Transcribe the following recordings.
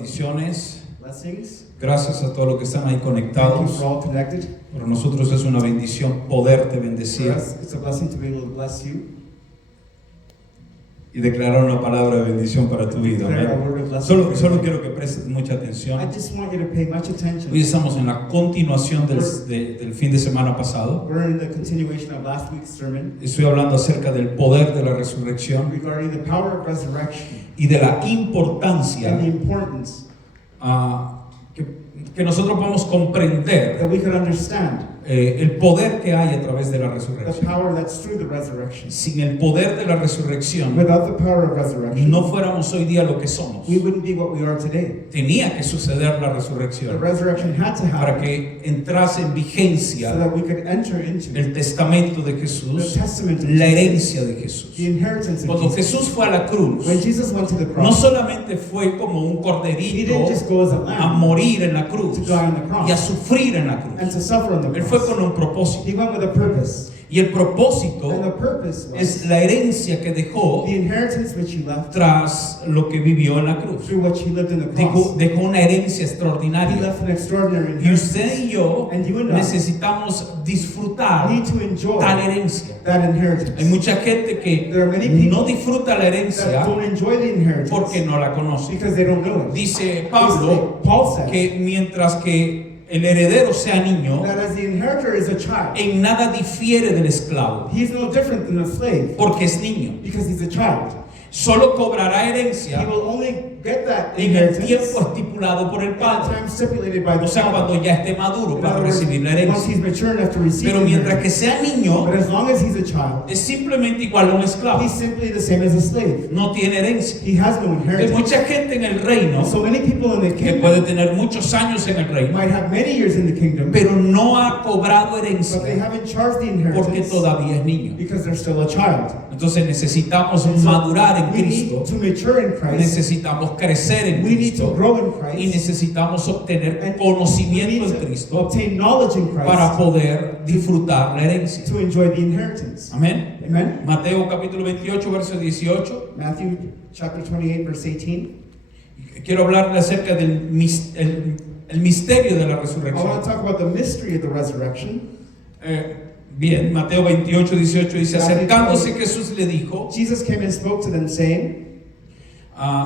bendiciones. Blessings. Gracias a todos los que están ahí Thank you conectados. for all connected. Para nosotros es una bendición poderte For bendecir us, it's a blessing to be able to bless you. y declarar una palabra de bendición para tu vida. Declare a Amén. word of blessing for Solo you. quiero que prestes mucha I atención. just want you to pay much attention. Hoy estamos en la continuación del fin de semana pasado. We're in the continuation of last week's sermon Estoy hablando acerca del poder de la resurrección regarding the power of resurrection y de la importancia and the importance que nosotros podamos comprender that we could understand el poder que hay a través de la the resurrección. power that's through the resurrection. Sin el poder de la resurrección, Without the power of resurrection, no fuéramos hoy día lo que somos. we wouldn't be what we are today. Tenía que suceder la The resurrección resurrection had to para happen que entrase en so vigencia that we could enter into el testamento de the Jesús, testament of la Jesus, herencia de Jesús. the inheritance of Cuando Jesus. Jesús fue a la cruz, When Jesus went to the no cross, solamente fue como un he corderito didn't just go as a a lamb morir en la cruz to die on the y a cross sufrir en la and cruz. to suffer on the Él fue cross. con un propósito. He went with a purpose. Y el And propósito the purpose was es la herencia que dejó the inheritance which he left tras lo que vivió en la cruz. through which he lived in the Dejó, cross. dejó una herencia He extraordinaria. left an extraordinary Y usted inheritance. y yo And you and I necesitamos disfrutar need to enjoy tal herencia. that inheritance. Hay mucha gente que There are many people no disfruta la that herencia don't enjoy the inheritance porque no la conoce. because they don't know it. Dice Pablo Paul says que mientras que el heredero sea niño, that as the inheritor is a child, en nada difiere del esclavo, he's no different than a slave porque es niño. because he's a child. Solo cobrará He herencia will only get that en el inheritance tiempo estipulado por el at the padre. time stipulated by the O sea, father. cuando ya esté maduro In para other words, recibir la once herencia. he's mature enough to receive Pero the mientras que inheritance. sea niño, But as long as he's a child, es simplemente igual a un esclavo. he's simply the same as a slave. No tiene herencia. He has no Hay inheritance. mucha gente en el reino So many people in the que kingdom puede tener muchos años en el reino, might have many years in the kingdom, pero no ha cobrado but they herencia haven't charged the porque inheritance todavía es niño. because they're still a child. Entonces necesitamos And so madurar en we Cristo, need to mature in Christ. necesitamos crecer en We need to Cristo grow in y Christ. necesitamos obtener And we conocimiento need en to Cristo obtain knowledge in para Christ poder disfrutar la herencia. to enjoy the inheritance. Amén. Amen. Mateo capítulo 28, verso 18. Matthew chapter 28, verse 18. Quiero hablarle acerca del el misterio de la I want resurrección. to talk about the mystery of the resurrection. Bien, Mateo 28, 18 dice, acercándose Jesús le dijo, Jesus came and spoke to them, saying,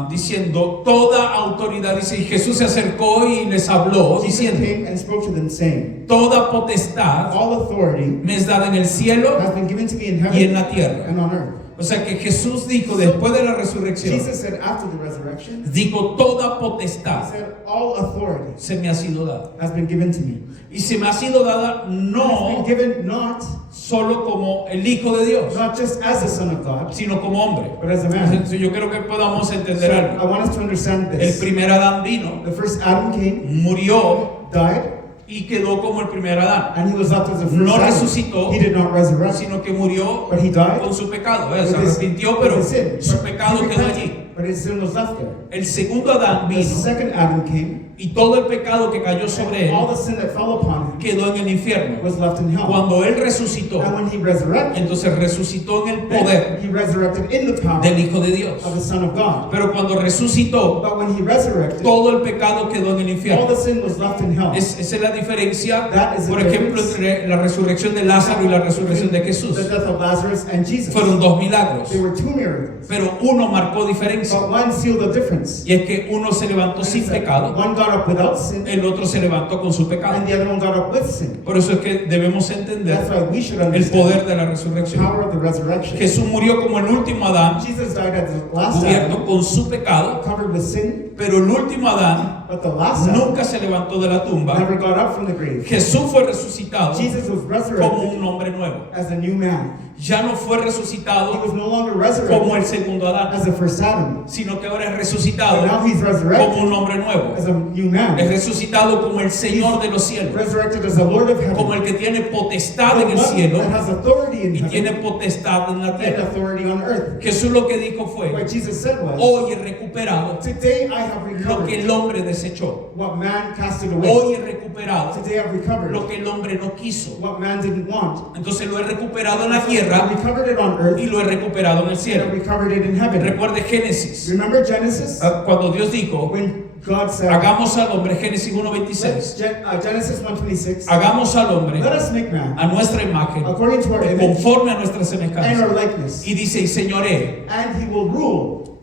diciendo, toda autoridad, dice, y Jesús se acercó y les habló, Jesus diciendo, came and spoke to them, saying, toda potestad all authority me es dada en el cielo has been given to me in y en heaven la tierra. and on earth. O sea que Jesús dijo, después de la resurrección, Jesus said after the resurrection, dijo, toda he potestad said, all authority se me ha sido dada. has been given to me. Y se me ha sido dada Has been no given not solo como el Hijo de Dios, just as the Son of God, sino como hombre. but as a man. Entonces, yo creo que podamos So entender I algo. want us to understand El this. primer Adán vino, The first Adam came, murió died, y quedó como el primer Adán. and he was left as the first No Adam. resucitó, He did not resurrect, sino que murió but he died con su pecado. Se with his- arrepintió, with pero his sin. su But pecado he quedó repented, allí. but his sin was left there. El segundo Adán The vino second Adam came, y todo el pecado que cayó sobre and all él the sin that fell upon him quedó en el infierno. was left in hell. Cuando él resucitó, And when he resurrected, entonces resucitó en el then poder he resurrected in the power del Hijo de Dios. of the Son of God. Pero cuando resucitó, But when he resurrected, todo el pecado quedó en el all infierno. the sin was left in hell. Esa es la diferencia, That is the por ejemplo, difference. entre la resurrección de Lázaro y la resurrección de Jesús. The death of Lazarus and Jesus. Fueron dos milagros, There were two miracles, pero uno marcó diferencia. but one sealed the difference. Y es que uno se levantó sin pecado, One got up without sin, el otro se levantó con su pecado. and the other one got up with sin. Por eso es que debemos That's entender why we should el understand poder de la the resurrección. power of the resurrection. Jesús murió como el último Adán, Jesus died as the last cubierto Adam, con su pecado, covered with sin, pero el último Adán but the last Adam nunca se levantó de la tumba. never got up from the grave. Jesús fue resucitado Jesus was como resurrected un hombre nuevo. as a new man. Ya no fue He resucitado was no longer como resurrected el segundo Adán, as the first Adam, sino que ahora es but resucitado now he's como resurrected un hombre nuevo. as a new Es man, resucitado como el Señor de los cielos, resurrected as the Lord of como heaven, el que tiene potestad the en el one cielo that has authority in y tiene heaven potestad en la and tierra. authority on earth. Jesús lo que dijo fue, What Jesus said was, hoy he recuperado today I have lo que recovered el hombre what desechó. What man casted away. Hoy he recuperado Today I've recovered lo que el hombre no quiso. what man didn't want. Entonces lo he recuperado en la I tierra recovered it on earth y lo he recuperado en el and I cielo. recovered it in heaven. Recuerde Génesis, Remember Genesis? cuando Dios dijo, When God said, hagamos al hombre, Génesis let, 1:26, Genesis 1:26, hagamos al hombre let us make man a nuestra imagen, according to our image conforme a nuestra and our semejanza. likeness, Y dice, y señoree, and he will rule.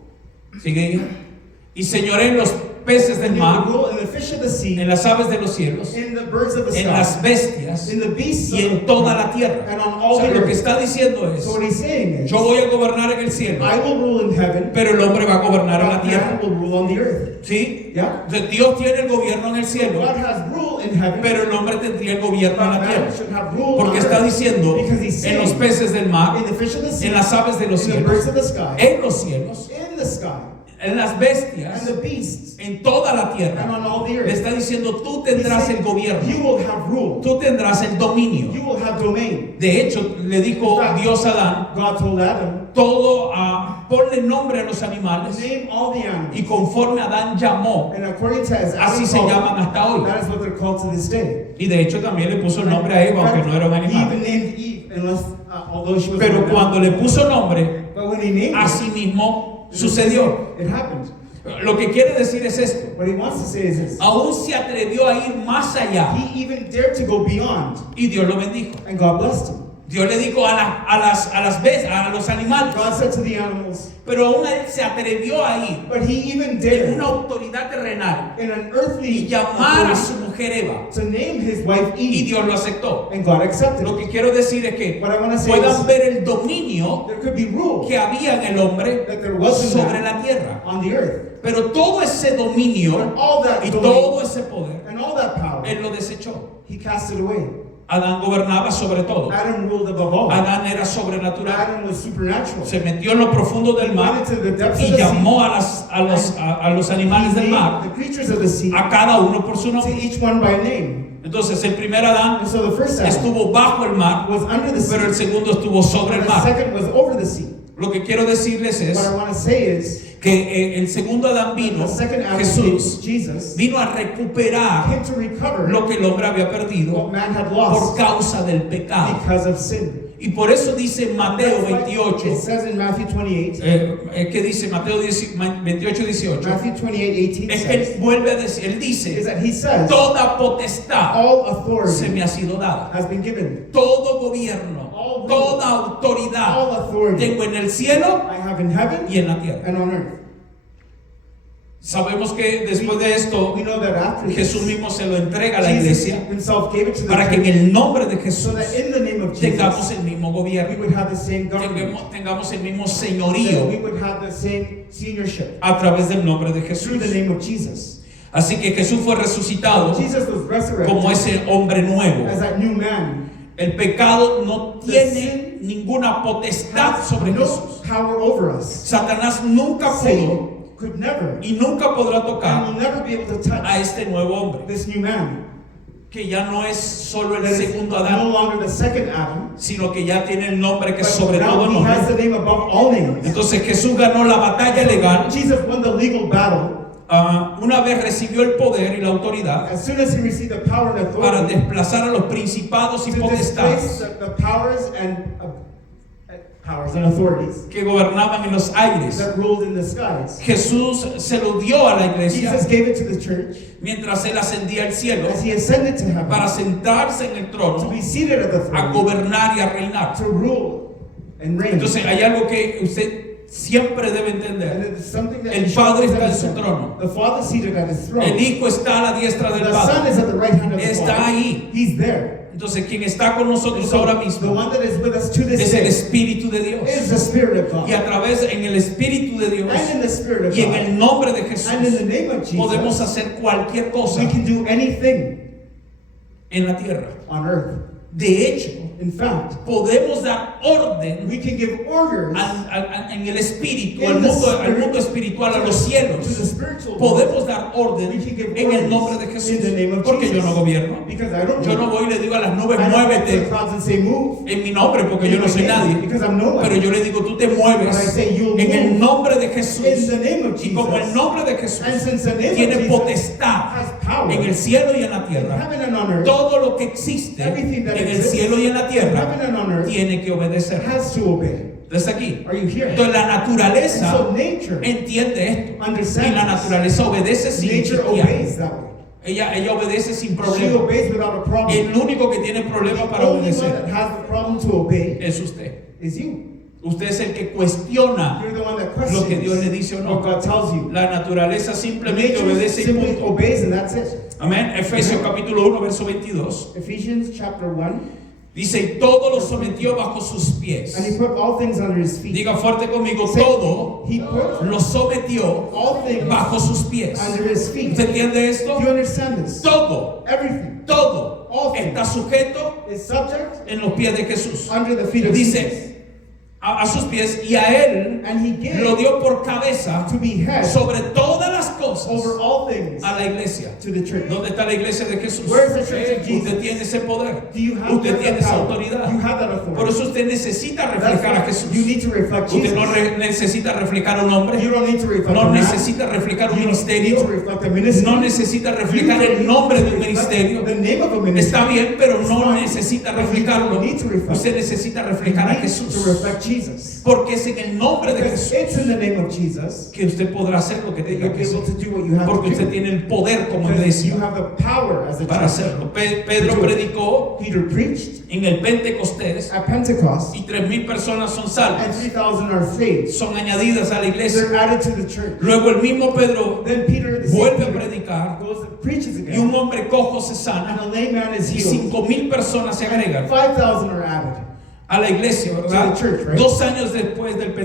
sigue ahí, y señoree en los peces del He will mar, rule in the fish of the sea, en las aves de los cielos, in the birds of the en las sky, bestias in the beasts y of en the toda la tierra. and on O all sea, the lo que earth. está diciendo es, So what he's saying is, yo voy a gobernar en el cielo, I will rule in heaven, pero el hombre va a gobernar en la but tierra. man will rule on the earth. ¿Sí? Yeah? Entonces, Dios tiene el gobierno en el So cielo, God has rule in heaven, pero el hombre tendría el gobierno en but la man tierra. should have rule Porque on está earth. diciendo Because he's en los saying, peces del mar, in the fish of the sea, en las aves de los in the birds cielos, of the sky, en los cielos, in the sky, en las and bestias, the beasts, en toda la and tierra. on all the Le earth. está diciendo, tú He's tendrás saying, el gobierno, you will have rule. tú tendrás el dominio. You will have domain. De hecho, le dijo Dios a Adán, God told Adam, todo, ponle nombre a los animales, name all the animals. y conforme Adán llamó, And according to as así Adam se called, llaman hasta hoy. that is what they're called to this day. Y de hecho también le puso el nombre a Eva, aunque no era un He animal. even named Eve, unless, although she was Pero born cuando le puso nombre, But when he named así mismo sucedió. it happened. Lo que quiere decir es esto. What he wants to say is this. Aún se atrevió a ir más allá He even dared to go beyond, y Dios lo bendijo. and God blessed him. Dios le dijo a los animales, God said to the animals, pero aún él se atrevió a ir but he even en dared una autoridad terrenal in an earthly y llamar a authority su mujer Eva, to name his wife y Eve, Dios lo aceptó. and God accepted Lo it. que quiero decir es que What I want to say puedan is ver el dominio there could be rule que había en el hombre that there was in sobre man la tierra. on the earth. Pero todo ese dominio But all that y domain todo ese poder, and all that power, él lo desechó. he cast it away. Adán gobernaba sobre todo. Adam ruled above all. Adán era sobrenatural. Adam was supernatural. Se metió en lo profundo del He mar went into the depths y of the sea. llamó a los animales del He mar, named the creatures of the sea a cada uno por su to nombre. each one by name. Entonces el primer Adán And so the first Adam estuvo bajo el mar, was under the sea. pero el segundo estuvo sobre el The mar. second was over the sea. Lo que quiero decirles What I es want to say is que el segundo Adán vino, the second Adam, Jesús, Jesus, vino a recuperar came to recover lo que el hombre había perdido what man had por lost causa del pecado. because of sin. Y por eso dice Mateo That's why 28, It says in Matthew 28, que dice Mateo 28, 18, Matthew 28:18 es que él says, vuelve a decir, él is dice, that he says, toda potestad all se authority me ha sido dada, has been given. todo gobierno, All rule, toda autoridad all authority tengo en el cielo I have in heaven y en la tierra. and on earth. Sabemos que después de esto, We know that after Jesús this, mismo se lo entrega a la Jesus iglesia himself gave it to the para que en church el nombre de so Jesús that in the name of tengamos Jesus el mismo we gobierno, would have the same government, tengamos el mismo that we señorío would have the same seniorship a través del nombre de through Jesús. the name of Jesus. Así que Jesús fue resucitado Jesus was resurrected como ese hombre nuevo. as that new man. El pecado no tiene ninguna potestad Has sobre no Jesús. power over us. Satanás nunca pudo Satan could never y nunca podrá and tocar will never be able to a touch este nuevo hombre, this new man. que ya no es solo el That is segundo no Adán, longer the second Adam, sino que ya tiene el nombre que es but sobre todo now he has nombre. the name above all names. Entonces Jesús ganó la batalla legal. Jesus won the legal battle Una vez recibió el poder y la autoridad as soon as he received the power and para authority desplazar a los principados y to displace potestades the powers and authorities que gobernaban en los aires. that ruled in the skies. Jesús se lo dio a la iglesia Jesus gave it to the church mientras él ascendía al cielo as he ascended to heaven para sentarse en el to trono, be seated at the a throne, gobernar y a reinar. to rule and reign. Entonces hay algo que usted siempre debe And entender. it's something that El you should Padre always está en su understand. trono. The Father seated at his throne. El Hijo está a la diestra del The Son Padre. is at the right hand of the Está Father. ahí. He's there. Entonces quien está con And nosotros so, ahora the mismo one that is with us to this es el day Espíritu de Dios. is the Spirit of God. Y a través en el Espíritu de Dios And in the Spirit of y en God. el nombre de And in Jesús the name of podemos Jesus, hacer cualquier cosa we can do anything en la tierra. on earth. De hecho, In fact, podemos dar orden we can give orders en el espíritu, In al the mundo spirit, espiritual, a los to the cielos. spiritual Podemos dar orden We can give en el orders nombre de Jesús. in the name of Porque yo Jesus. no gobierno. Because I don't Yo no know. voy y le digo a las nubes, I don't go to the muévete clouds and say move. en mi nombre, porque yo no soy nadie. Because I'm no one. Pero yo le digo, tú te mueves But I say, you'll en el move nombre de Jesús. in the name of Y como el Jesus. nombre de Jesús And since the name tiene of Jesus potestad has power en el cielo y en la in tierra, heaven and on earth, todo lo que existe everything that en el exists cielo y en la in tierra heaven and on earth tiene que obedecer. has to obey. Desde aquí. Are you here? Entonces la And naturaleza so nature entiende esto. understands Y la naturaleza obedece sin Nature chiquear. obeys that way. Ella obedece sin She problema. obeys without a problem. El único que tiene problema The para only one that obedecer has the problem to obey es usted. is you. Usted es el que cuestiona You're the one that lo que Dios le questions dice o no. what God tells you. La naturaleza simplemente Nature obedece y simply punto. obeys and that's it. Amén. Efesios capítulo 1, verso 22. Ephesians chapter 1. Dice, y todo lo sometió bajo sus pies. And he put all things under his feet. Diga fuerte conmigo, Say, todo he put lo sometió all things bajo sus pies. under his feet. ¿Usted entiende esto? Do you understand this? Todo, Everything todo All things. está sujeto is subject en los pies de Jesús. under the feet of Jesus. Dice, a sus pies, y a él And he gave lo dio por cabeza to be head sobre todas las cosas over all things a la iglesia. to the church. ¿Dónde está la iglesia de Jesús? Where is the church of Jesus? Usted tiene ese poder. Do you have Usted that tiene esa power? autoridad. You have that authority. Por eso usted necesita That's reflejar a why Jesús. you need to reflect Usted Jesus. no necesita reflejar a un hombre. You don't need to reflect No a man. necesita reflejar un You don't need to ministerio. reflect a ministry. No necesita reflejar el nombre de un ministerio. The name of a ministry. Está bien, pero It's no fine. necesita But you reflejarlo. don't need to reflect. Usted necesita You reflejar a need Jesús. to reflect Jesus. Porque es en el nombre de Because Jesús it's in the name of Jesus que usted podrá hacer lo que that tenga you'll que be able hacer. to do what you have Porque to usted do. tiene el poder como Because you iglesia have the power as a para church. hacerlo. Pedro predicó Peter preached en el Pentecostés at Pentecost, y 3,000 personas son and salvas, 3,000 are saved. son añadidas a la iglesia. They're added to the church. Luego el mismo Pedro Then Peter, the same vuelve a Peter, predicar goes and preaches y again, un hombre cojo se and sana a lame man is y healed. 5,000 personas se agregan 5,000 are added. a la iglesia, ¿verdad? To the church, right? 2 años después del 2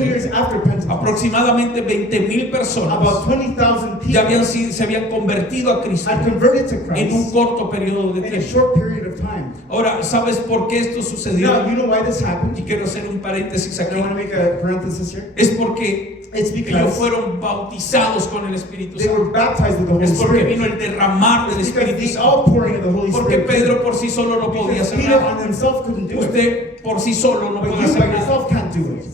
years Pentecostés, after Pentecost, aproximadamente 20,000 personas about 20,000 ya people se habían convertido a Cristo had converted to en un Christ corto periodo de in a tiempo. short period of time. Ahora, ¿sabes por qué esto Now, sucedió? you know why this Y happened? quiero hacer un paréntesis I aquí. want to make a parenthesis here. Es porque It's ellos because fueron bautizados con el Espíritu they Santo. were baptized with the Holy Es porque vino Spirit. el derramar del It's because Espíritu the Santo. outpouring of the Holy Porque Spirit. Pedro por sí solo no podía Because hacer Peter nada. on himself couldn't do it. Usted por sí solo no But puede you hacer by nada. yourself can't do it.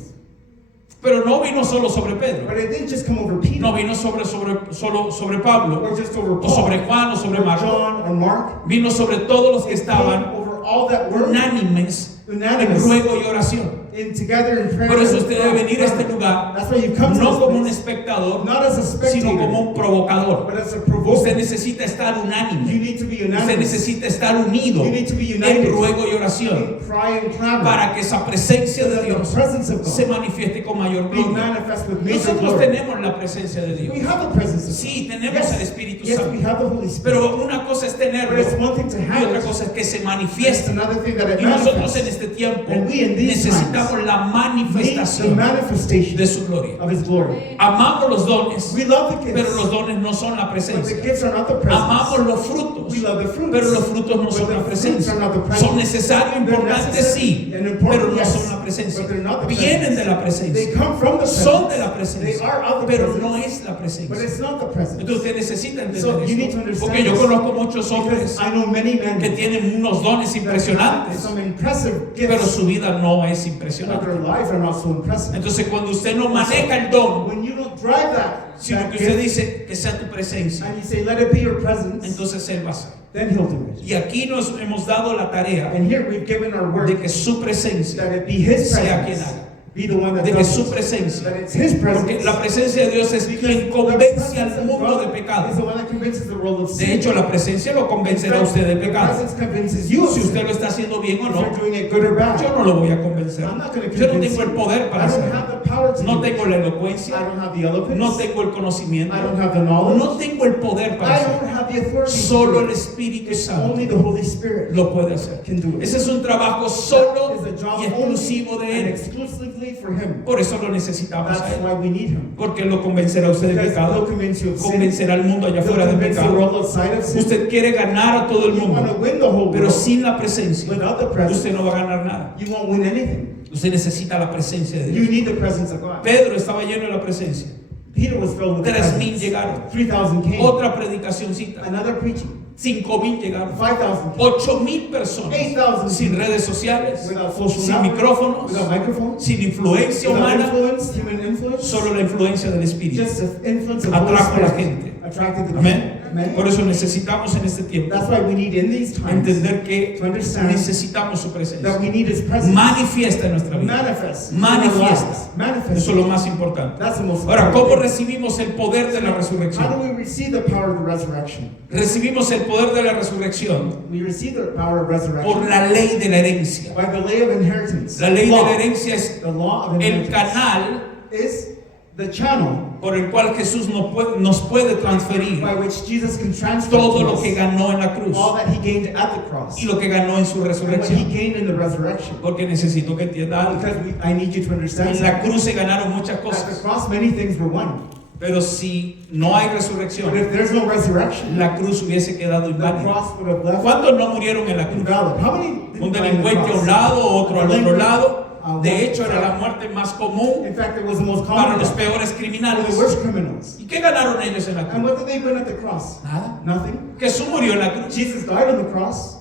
Pero no vino solo sobre But Pedro. it didn't just come over Peter. No vino solo sobre Pablo, Or just over o Paul. sobre Juan, o sobre or Marco. John or Mark. Vino sobre todos los que It came estaban over all that were unánimes en unanimous ruego y oración. in together in prayer. Por eso and usted debe venir a este prayer. lugar That's why you come to no this como un place, espectador, not as a sino como spectator, un provocador. but as a Usted provoker. necesita estar You unánime. need to be Usted unanimous. necesita estar unido You need to be en united ruego y oración in cry and clamor. para que esa presencia So de that the Dios presence of se God manifieste con mayor be gloria. manifest with major Nosotros glory. tenemos la presencia de Dios. We have the presence of Sí, God. tenemos el Espíritu Yes, we Santo. have the Holy Spirit. Pero una cosa es But tenerlo it's one thing to y have otra it. cosa es que se It's manifieste. another thing that it Y nosotros en manifests. este tiempo And we in these necesitamos la Need the manifestación manifestation de su gloria. of His glory. Amamos los dones, We love the pero gifts, los dones no son la but the presencia. gifts are not the presence. Amamos los frutos, We love the fruits, pero los frutos no but son the la fruits presencia. are not the presence. Son necesarios, They're importantes, necessary sí, and important, pero no yes, son la presencia. but they're not the Vienen presence. de la They presencia, come from the son de presence. la They presencia, are of the pero presence. no es la But presencia. it's not the presence. Entonces usted necesita So you need entender to esto, understand porque yo this. conozco muchos hombres Because I know many men que tienen unos dones that have impresionantes, some impressive pero gifts, su vida no es but impresionante. their lives are not so impressive. Entonces cuando usted no maneja el don, When you don't drive that sino que usted gift, dice que sea tu presencia, and you say, let it be your presence, entonces Él va a hacer. then He'll do it. Y aquí nos hemos dado la tarea And here we've given our word de que su presencia that it be His sea quien presence, haga, be the one that de que does su it. presencia, That it's His porque presence. la presencia de Dios es quien convence al mundo de is pecado. the one that convinces the world of sin. De hecho, la presencia lo convencerá a usted de The pecado. presence convinces you of Si sin. usted lo está haciendo bien o If no, you're doing it good or bad. yo no lo voy a convencer. I'm not going to Yo no convince tengo el you. poder para I don't hacerlo. have the power to no do tengo it. la I elocuencia, don't have the eloquence. no tengo el conocimiento, I don't have the knowledge. no tengo el poder para I don't hacerlo. have the authority. to Solo do el it. Espíritu It's Santo only the Holy Spirit lo puede hacer. can do it. Ese es un trabajo solo That is a job y exclusivo only de and Él. exclusively for Him. Por eso lo necesitamos a That's Él. why we need Him. Porque Él lo convencerá a usted de Because He'll pecado, convince you of sin. convencerá al mundo allá He'll afuera de convince the pecado. world outside of sin. Usted quiere ganar a todo el You want to mundo, win the whole pero world. sin la presencia, Without the presence, usted no va a ganar nada. you won't win anything. Usted necesita la presencia de You Dios. need the presence of God. Pedro estaba lleno de la presencia. Peter was filled with the 3,000 presence. llegaron. 3,000 came. Otra predicacióncita. Another preaching. 5,000 llegaron. 5,000 came. 8,000 personas. 8,000 Sin redes sociales, without social sin network, micrófonos, without microphones, sin influencia without humana, influence, human influence, solo la influencia del Espíritu. just the influence of the Holy Atrajo a la Spirit gente. attracted the Amén. people. Amen. Por eso necesitamos en este tiempo That's why we need in these times entender que to understand necesitamos su that presencia. we need His presence. Manifiesta en nuestra vida. Manifest. in our Manifiesta. lives. Manifest. Eso es lo más importante. That's the most Ahora, important ¿cómo thing. recibimos el poder de la How do resurrección? we receive the power of the resurrection? Recibimos el poder de la resurrección We receive the power of por resurrection la ley de la herencia. by the lay of inheritance. La ley de Law. la herencia es The law of el inheritance canal is the channel por el cual Jesús nos puede transferir by which Jesus can transfer todo to lo us que ganó en la cruz all that He gained at the cross y lo que ganó en su and what He resurrección. gained in the resurrection. Porque necesito que entienda algo. Because I need you to understand En la cruz se ganaron muchas at the cosas, cross many things were won. pero si no hay But resurrección, if there's no resurrection, la cruz hubiese quedado the inválida. cross would have left ¿Cuántos no murieron en la cruz? invalid. How many Un didn't die on the delincuente a cross? un lado, otro al otro lado. A De one hecho, era side. la muerte más común In fact, it was the most para common los death peores for criminales. the worst criminals. ¿Y qué ganaron ellos en la And cruz? what did they win at the cross? Nada. Nothing. Jesús murió en la cruz. Jesus died on the cross.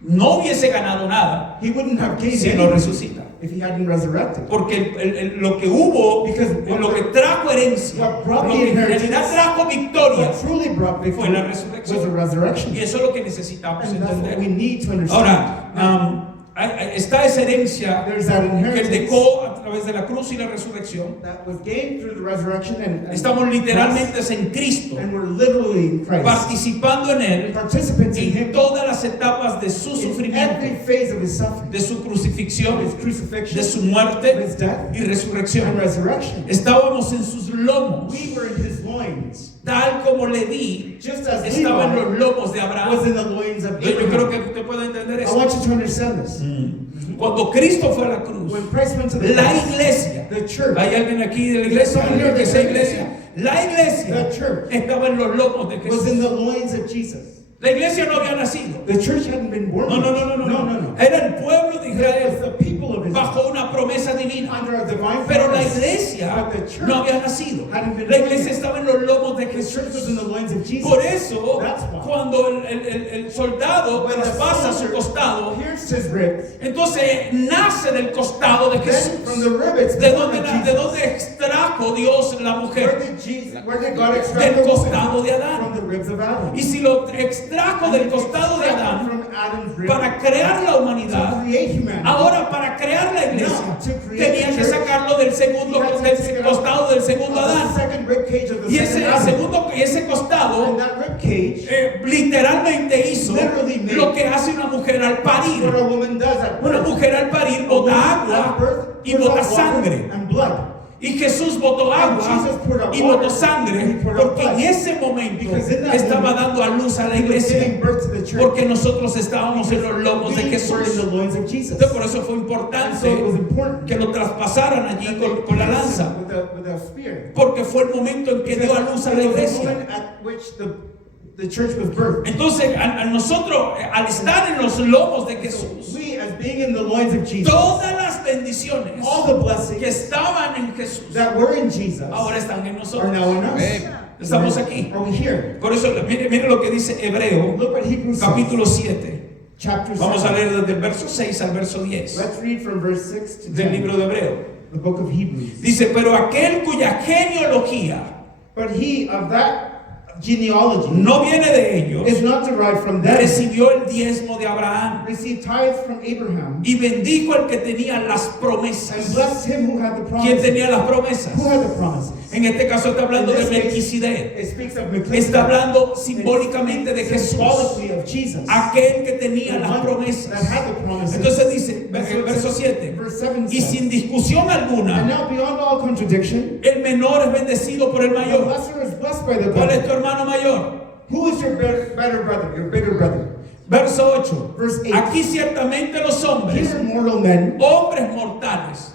No hubiese ganado nada He wouldn't have gained si no anything resucita. if He hadn't resurrected. Porque lo que hubo, Because lo que trajo herencia, what brought lo the que en inheritance, realidad trajo victoria, What truly brought victory fue la was resurrección. the resurrection. Y eso es lo que necesitamos And that's what we entender. need to understand. Ahora, está esa herencia There's that que Él inheritance dejó a través de la cruz y la resurrección. that was gained through the resurrection and Estamos literalmente en Cristo, and we're literally in Christ. participando en Él Participants in en Him todas las etapas de su in sufrimiento, every phase of His suffering, de su of crucifixión, His crucifixion, de su of muerte His death, y and resurrección. resurrection. Estábamos en sus lomos, We were in His loins, tal como Leví just as estaba en Levi los lomos de was Abraham. in the loins of Yo creo Abraham. que usted puede entender I eso. want you to understand this. Cuando Cristo fue a la cruz, When Christ went to the la cross, iglesia, the church, ¿hay alguien aquí de la iglesia? ¿Alguien que sea iglesia? La iglesia the church estaba en los lomos de was in Jesús. the loins of Jesus. La iglesia no había nacido. The church hadn't been born No, yet. no, no, no, no, no. Era el pueblo de It was Israel the people of Israel bajo una promesa divina. under a divine Pero la promise. iglesia But the church no había nacido. hadn't been La born iglesia yet. estaba en los lomos de The church was Jesús. in the loins of Jesus. Por eso, That's why. cuando el soldado When the traspasa su soldier costado, pierced his ribs, entonces nace del costado de then from Jesús. the rivets ¿De born dónde, of de Jesus. dónde extrajo Dios la mujer? Where did God extract Del the woman? costado de Adán. From the ribs of Adam. Y si lo extrajo del costado de Adán From Adam's rib para crear la to humanidad, create humanity. ahora para crear la iglesia No, to create tenía the que church, sacarlo del segundo he had to take del it costado del segundo of the Adán. second rib cage of the Y second ese Adam. segundo y ese costado And that rib cage, literalmente hizo Literally made lo que hace una mujer al what parir. a woman does at Una birth. mujer al parir bota agua y bota sangre. And blood. Y Jesús botó agua y botó sangre porque en ese momento estaba dando a luz a la He was giving iglesia. birth to the church. Porque nosotros estábamos en los lomos de We were in Jesús. the loins of Jesus. Entonces, por eso fue And so it was importante important que lo traspasaran allí con la lanza. with a spear. Porque fue el momento en que dio a luz a la It was the iglesia. moment at which the church was birthed. Entonces, a nosotros, al estar en los lomos de Jesús, We, as being in the loins of Jesus, todas las bendiciones all the que blessings estaban en Jesús that were in Jesus ahora están en are nosotros. now in us. Estamos aquí. Are we here? Por eso, mire lo que dice Hebreo, Look what Hebrews says. capítulo 7. Chapter Vamos a 7. leer desde el verso 6 al verso 10 Let's read from verse 6 to del 10. libro de Hebreo. The book of Hebrews. Dice, pero aquel cuya genealogía But he of that genealogy no viene de ellos, is not derived from them. recibió el diezmo de Abraham Received tithes from Abraham y bendijo al que tenía las and promesas. blessed him who had the ¿Quién promises. tenía las promesas? Who had the promises? En este caso está hablando In de this case, Melquisedec. it speaks of Melchizedek. Está hablando simbólicamente de Jesús, Symbolically of Jesus. aquel que tenía The las one that promesas. had the promises. Entonces dice, verso 7, Verse 7 y says, sin discusión and alguna, now beyond all contradiction, el menor es bendecido por el the mayor. lesser is blessed by the ¿Cuál es better. tu hermano mayor? Who is your better brother, your bigger brother? Verso 8. Verse 8. Aquí ciertamente los hombres, Here mortal men mortales,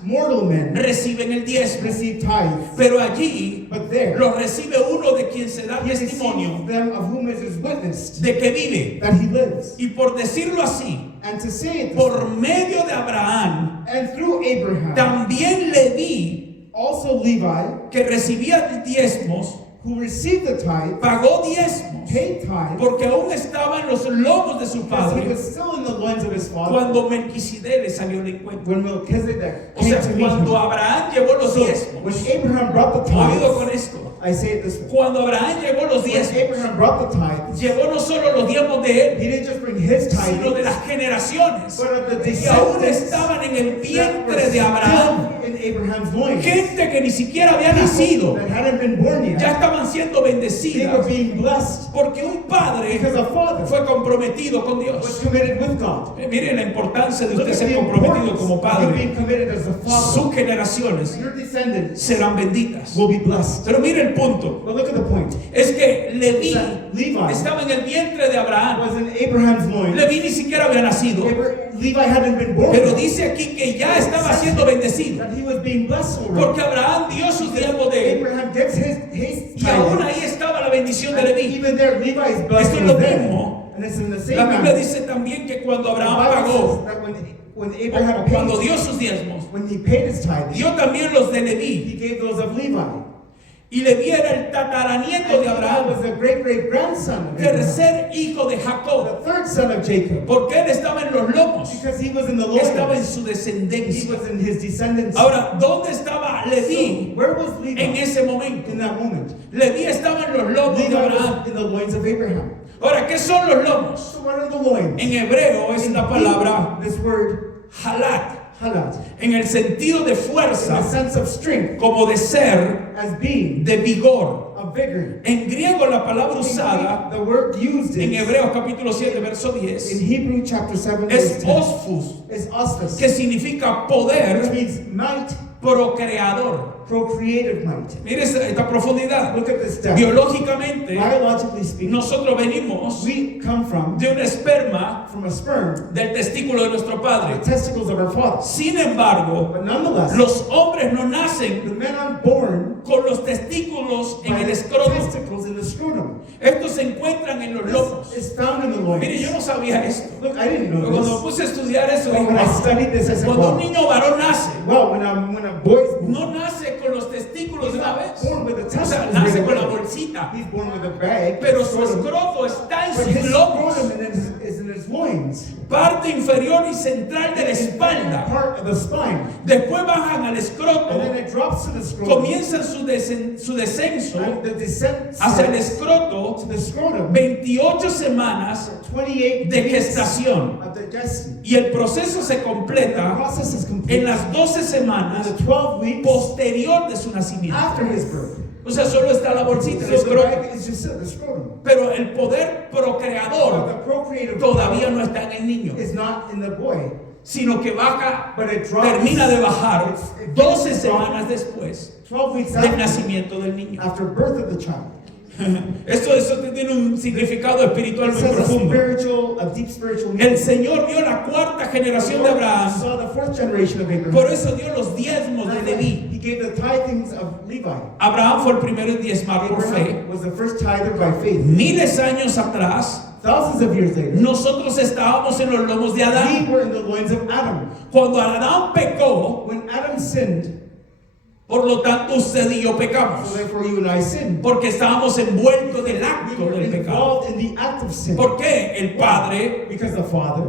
reciben el diezmo, receive tithes, pero allí but there lo recibe uno de quien se da he testimonio receives them of whom it is witnessed de que vive. that he lives. Y por decirlo así, And to say it this por way, medio de Abraham, and through Abraham, también Leví, also Levi, que recibía diezmos, who received the tithe, pagó diezmos, paid tithe, porque aún estaba en los lomos de su because he padre was still in the loins of his father cuando Melquisedec le salió al encuentro. when Melchizedek O came sea, to meet him. cuando Abraham llevó los So, diezmos, when Abraham brought the oído con tithes, esto, I say it this way. cuando Abraham llevó los When diezmos, Abraham brought the tithes, llevó no solo los diezmos de él, he didn't just bring his sino de tithe, las generaciones but of the que aún descendants estaban en el that were vientre de Abraham, still in Abraham's loins. gente que ni siquiera había People nacido, that hadn't been born ya yet. estaban siendo They were bendecidas being blessed porque un padre because a father fue comprometido con was Dios. committed with God. Miren la importancia de Look usted at ser the comprometido importance como of you padre. being committed as a father. Sus generaciones Your descendants serán benditas. will be blessed. Pero mire el punto, But look at the point. es que Leví Levi estaba en el vientre de Abraham. was in Abraham's loins. Leví ni siquiera había nacido, Levi hadn't been born pero yet, dice aquí que ya estaba siendo bendecido, that he was being blessed already. porque Abraham dio sus diezmos de él, Abraham gives his y aún tithe. ahí estaba la bendición de And Leví. even there, Levi is blessed Esto es lo with them. mismo. And it's in the same La Biblia manner. dice también que cuando The Abraham Bible pagó, says that when Abraham cuando paid, dio sus diezmos, when he paid his tithe, dio también los de Leví. he gave those of Levi. Y Leví era el tataranieto And de Levi Abraham, was the great-great-grandson of Abraham, tercer hijo de Jacob, the third son of Jacob, porque él estaba en los lomos, because he was in the estaba en loins. su He descendencia. was in his descendants. Ahora, ¿dónde estaba So, Leví where was en Levi ese momento? in that moment? Leví estaba en los lomos Levi de Abraham. was in the loins of Abraham. Ahora, ¿qué son los lomos? So what are the loins? En hebreo es In la palabra Hebrew, this word halat, halat, en el sentido de in the fuerza, sense of strength, como de ser, as being de vigor. of vigor. En griego la palabra usada, The word used en is, Hebreos capítulo 7, verso in 10, Hebrew chapter 7, es verse 10, osfus, is osphus, que significa which poder means might, procreador. procreative might. Mire esta profundidad. Look at this depth. Biológicamente, Biologically speaking, nosotros venimos we come from de un esperma a sperm, del testículo de nuestro the padre. testicles of our father. Sin embargo, But nonetheless, los hombres no the nacen men are born con los testículos en by el the escroto. testicles in the scrotum. Estos se encuentran en los lomos. This is found in the Mire, yo loins. no sabía esto. Look, I didn't Pero know cuando me this. puse a estudiar eso, But dije, when I "Wow". studied this, I said, Cuando un wow. niño varón nace, Well, when a boy's born, no nace con los testículos de una vez. born with the O sea, testicles, nace right con la away. bolsita. He's born with a bag, Pero su scrotum, escroto está en but his sus lomos, scrotum is in his loins, parte inferior y central de la espalda. part of the spine, Después bajan al and then escroto, it drops to the scrotum, comienzan su descenso and the descent hacia el to escroto, the scrotum, 28 semanas 28 de days gestación. of digestion. Y el proceso se The completa process is complete en las 12 in semanas the 12 weeks posterior de su nacimiento. after his birth. O sea, solo está la bolsita, el So the escroto. bag is just the scrotum. Pero el poder But procreador the procreative todavía power no está en el niño, is not in the boy, sino que baja, but it drops. termina de bajar It 12 drops semanas después 12 weeks del after, nacimiento del niño. after birth of the child. Eso tiene un significado espiritual It muy says profundo. a deep spiritual meaning. El Señor vio la cuarta generación de Abraham, Saw the fourth generation of Abraham. por eso dio los diezmos de Leví. He gave the tithings of Levi. Abraham fue el primero en diezmar por fe. Abraham was the first tither by faith. Miles años atrás, Thousands of years later, nosotros estábamos en los lomos de we Adán. were in the loins of Adam. Cuando Adán pecó, When Adam sinned, por lo tanto usted y yo so pecamos, therefore you and I sinned. porque estábamos envueltos del We acto were del pecado. involved in the act of sin. ¿Por qué? El padre Because the father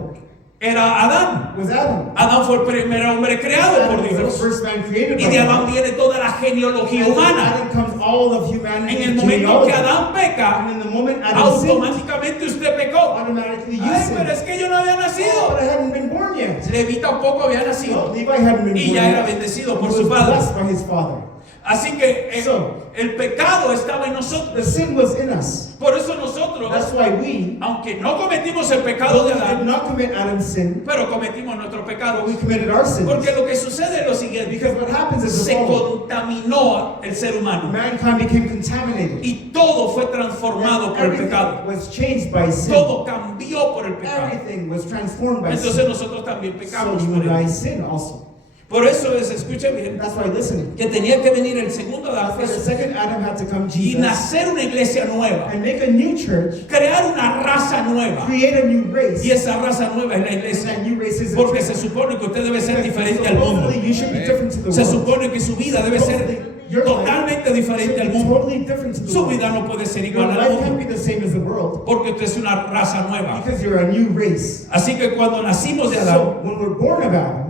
era Adán. was Adam. Adán fue el primer hombre creado por Adam was the Dios. first man created Y by de God. Adán viene toda la genealogía humana. Adam comes all of humanity. En el momento que Adán And peca, in the moment Adam sinned, automáticamente usted pecó. automatically you Ay, pero sinned. es que yo no había Oh, nacido. but I hadn't been born yet. Leví tampoco había No, nacido. Levi hadn't been Y born ya era yet. bendecido He por was su padre. blessed by his father. Así que So, el pecado estaba en the nosotros. sin was in us. Por eso nosotros, That's why we, aunque no cometimos el pecado though de we did Adán, not commit Adam's sin, pero cometimos nuestro pecado. but we committed our sins. Porque lo que sucede es lo siguiente: Because what happens is se the fall. contaminó el ser humano Mankind became contaminated. y todo fue transformado por el Everything pecado. was changed by sin. Todo cambió por el pecado. Everything was transformed by Entonces sin. nosotros también So pecamos you por and I él. sin also. Por eso es, escuche bien, That's why, listen, que tenía que venir el segundo Adán that's why the second Adam had to come, y Jesus, nacer una iglesia nueva, and make a new church, crear una raza nueva. create a new race. Y esa raza nueva es la And iglesia. that new race is a Porque church. se supone que usted debe ser Because diferente al mundo. supposedly you should be different to the Se world. supone que su vida debe ser Your life totalmente diferente should al be mundo. totally different to the Su world. vida no puede ser Your igual al life can't mundo. be the same as the world Porque usted es una raza nueva. because you're a new race. Así que cuando nacimos de Adán, So when we're born of Adam,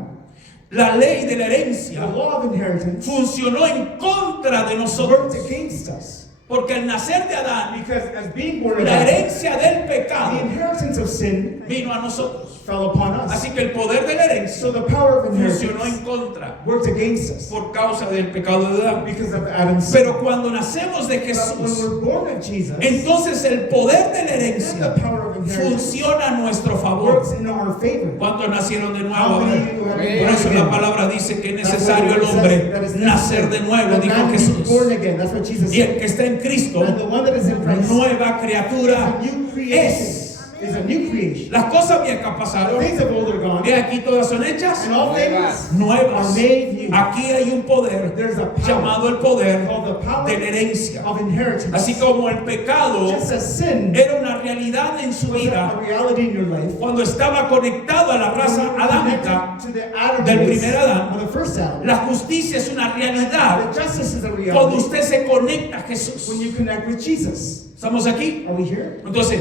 la ley de la the herencia law of inheritance funcionó en contra de worked nosotros. against us. Porque al nacer de Adán, Because as being born of la Adam, herencia del the pecado inheritance of sin vino a nosotros. fell upon us. Así que el poder de la herencia So the power of funcionó en inheritance contra worked against us por causa del pecado de Adán. because of Adam's sin. Pero cuando nacemos de But when Jesús, we're born of Jesus, entonces el poder de la then herencia the power of inheritance funciona a nuestro favor. works in our favor. ¿Cuántos nacieron de nuevo? How A many ver. of you have Por been born eso la again? palabra dice que es That's necesario what el it hombre says, that is nacer de necessary. nuevo, The dijo man be Jesús. born again. That's what Jesus Y el said. que está en Cristo, And the one that is in Christ nueva criatura is a new es. creation. Is a new creation. Las cosas viejas The pasaron, things of old are gone, y aquí todas son hechas and all things nuevas. are made new. Aquí hay un poder There's a power llamado el poder called the power de la herencia. of inheritance. Así como el pecado Just as sin era una realidad en su was vida a reality in your life, cuando estaba conectado a la raza adámica, to the Adam del race, primer Adán, or the first Adam. la justicia es una realidad The justice is a cuando reality usted se conecta a Jesús. when you connect with Jesus. ¿Estamos aquí? Are we here? Entonces,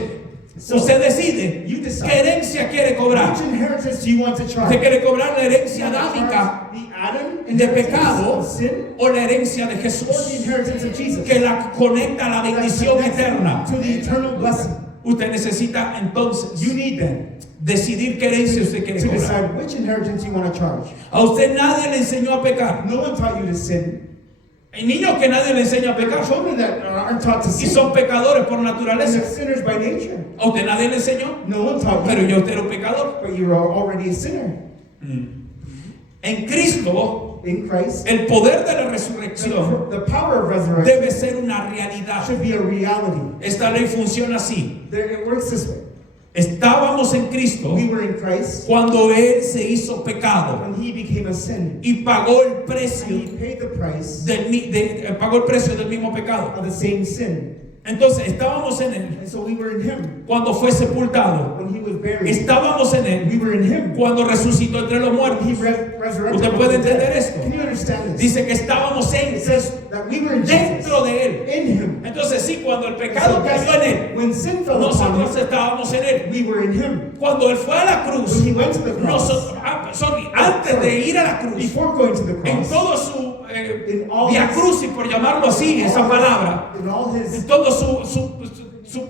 So, usted decide you decide. qué herencia quiere cobrar. Which inheritance do you want to ¿Usted charge? quiere cobrar la herencia You want to adámica charge the Adam de inheritance pecado of sin o la herencia de or the Jesús? inheritance of Jesus? Que la conecta a la That bendición connects eterna. to the eternal blessing. Usted necesita entonces You need then decidir qué herencia usted quiere to cobrar. decide which inheritance you want to charge. A usted nadie le enseñó a pecar. No one taught you to sin. Hay niños que nadie le enseña a There are pecar children that aren't taught to y sin. son pecadores por And naturaleza. they're sinners by nature. A usted nadie le enseñó, No one taught pero you, ya usted era un pecador. but you are already a sinner. En Cristo, In Christ, el poder de la resurrección the power of resurrection debe ser una realidad. should be a reality. Esta ley funciona así. It works this way. Estábamos en Cristo We were in Christ cuando Él se hizo pecado when He became a sin. y pagó el And precio He paid the price pagó el precio del mismo pecado. of the same sin. Entonces estábamos en Él And so we were in Him cuando fue sepultado. when He was buried. Estábamos en Él We were in Him cuando resucitó entre los when muertos. He resurrected. ¿Usted from puede the dead. entender esto? Can you understand this? Dice que estábamos It says that we were in Jesus, dentro de Él. in Him. Entonces sí, cuando el So pecado guess cayó en Él, when sin fell upon nosotros Him, estábamos en Él. we were in Him. Cuando Él fue a la cruz, When He went to the cross, antes de ir a la cruz, before going to the en cross, todo su in all via his- crucis, por llamarlo así, esa palabra, in all en His todo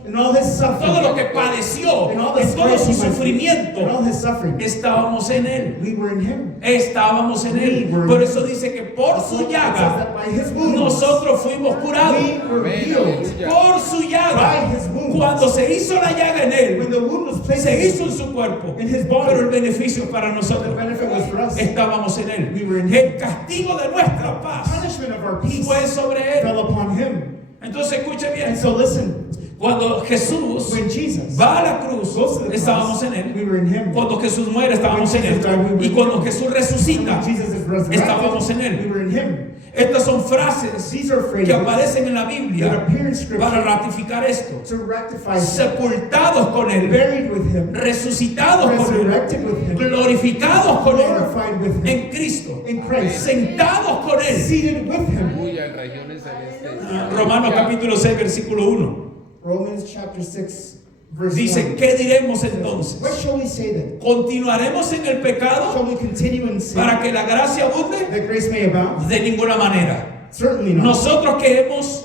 in all His todo lo suffering, que padeció, in all the en todo strife su He went through, in sufrimiento, all His suffering, estábamos en Él. we were in Him. Estábamos en Él. Por eso dice que por su It says llaga that by His wounds, nosotros fuimos curados. we were healed. Por su llaga. By His wounds. Cuando se hizo la llaga en Él, When the wound was placed, se hizo en su cuerpo, in His body, pero el beneficio es para the nosotros. benefit was for us. Estábamos en Él. We were in El castigo de nuestra paz Punishment of our peace fue sobre Él. fell upon Him. Entonces escuche bien, And so listen, cuando Jesús when Jesus va a la cruz, goes to the estábamos cross, en we Él. were in Him. Cuando Jesús muere, estábamos When en Jesus died, we Él. were Y in cuando Him. Jesús resucita, When Jesus is resurrected, estábamos en Él. we were in Him. Estas son frases These are que phrases aparecen en la that Biblia appear in Scripture para ratificar esto. to rectify, Sepultados con Él, buried with Him, resucitados con Él, resurrected with Him, glorificados con Él, glorified with Him, en Cristo, in Christ, sentados con Él. seated with Him. Uy, en regiones celestes. Romanos capítulo 6, versículo 1. Romans chapter 6, verse Dice, 1. ¿qué diremos entonces? What shall we say then? ¿Continuaremos en el pecado Shall we continue in sin para que la gracia abunde? that grace may abound? De ninguna manera. Certainly not. Nosotros que hemos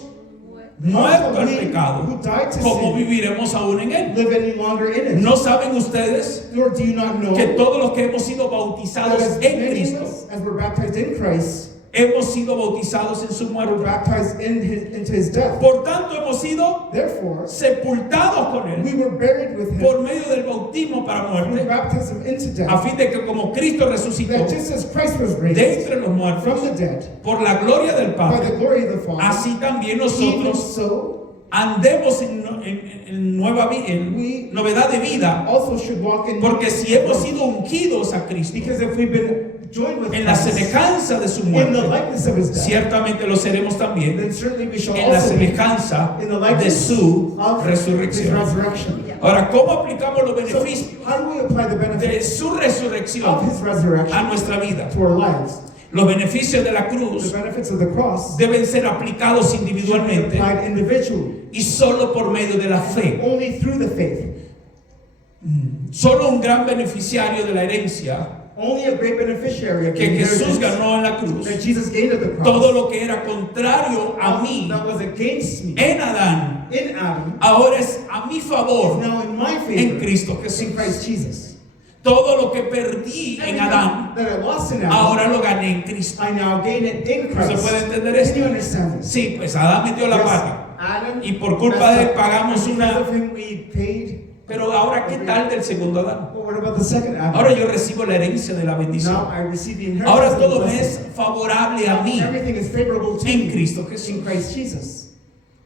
muerto al We pecado, who died to ¿cómo sin viviremos aún en él? live any longer in it. ¿No saben ustedes Nor do you not know que todos los que hemos sido that bautizados as en many of Cristo, us, as we're baptized in Christ, hemos sido bautizados en su we're muerte? baptized into his death. Por tanto, hemos sido Therefore, sepultados con we él were buried with him por medio del bautismo para through muerte, baptism into a death, fin de que como Cristo resucitó that just as Christ was de raised entre los from muertos the dead por la gloria del by Padre, the glory of the Father, así también even nosotros so andemos en novedad de vida, also should walk in. porque si hemos sido ungidos a Cristo Because if we've been joined with en la Christ semejanza de su in the muerte, likeness of his death, ciertamente lo seremos también then certainly we shall en la also be semejanza in the de likeness su of his resurrección. resurrection. Ahora, ¿cómo aplicamos los So, beneficios how do we apply the de benefits su of resurrección his resurrection a nuestra vida? to our lives? Los beneficios de la The cruz benefits of the cross deben ser aplicados should be individualmente applied individually, y solo por medio de la fe. only through the faith. Solo un gran beneficiario de la herencia Only a great beneficiary of the que Jesús inheritance ganó en la cruz, that Jesus gained at the cross, todo lo que era contrario a mí that was against me en Adán, in Adam, ahora es a mi is favor now in my en favor Cristo in Jesús. Christ Jesus. Todo lo que perdí en Adán, That I lost in Adam, ahora lo gané en Cristo. I now gain it in ¿Se Christ. puede entender Can esto? you understand this? Sí, pues Adán metió la Yes, pata. Adam Y por culpa de él messed up. pagamos And una. because of him we paid. Pero ahora, ¿qué tal del segundo Adán? But what about the second Adam? Ahora yo recibo la herencia de la bendición. Now I receive the inheritance Ahora of the todo me blessing. es favorable a mí Everything is favorable to en me Cristo Jesús. in Christ Jesus.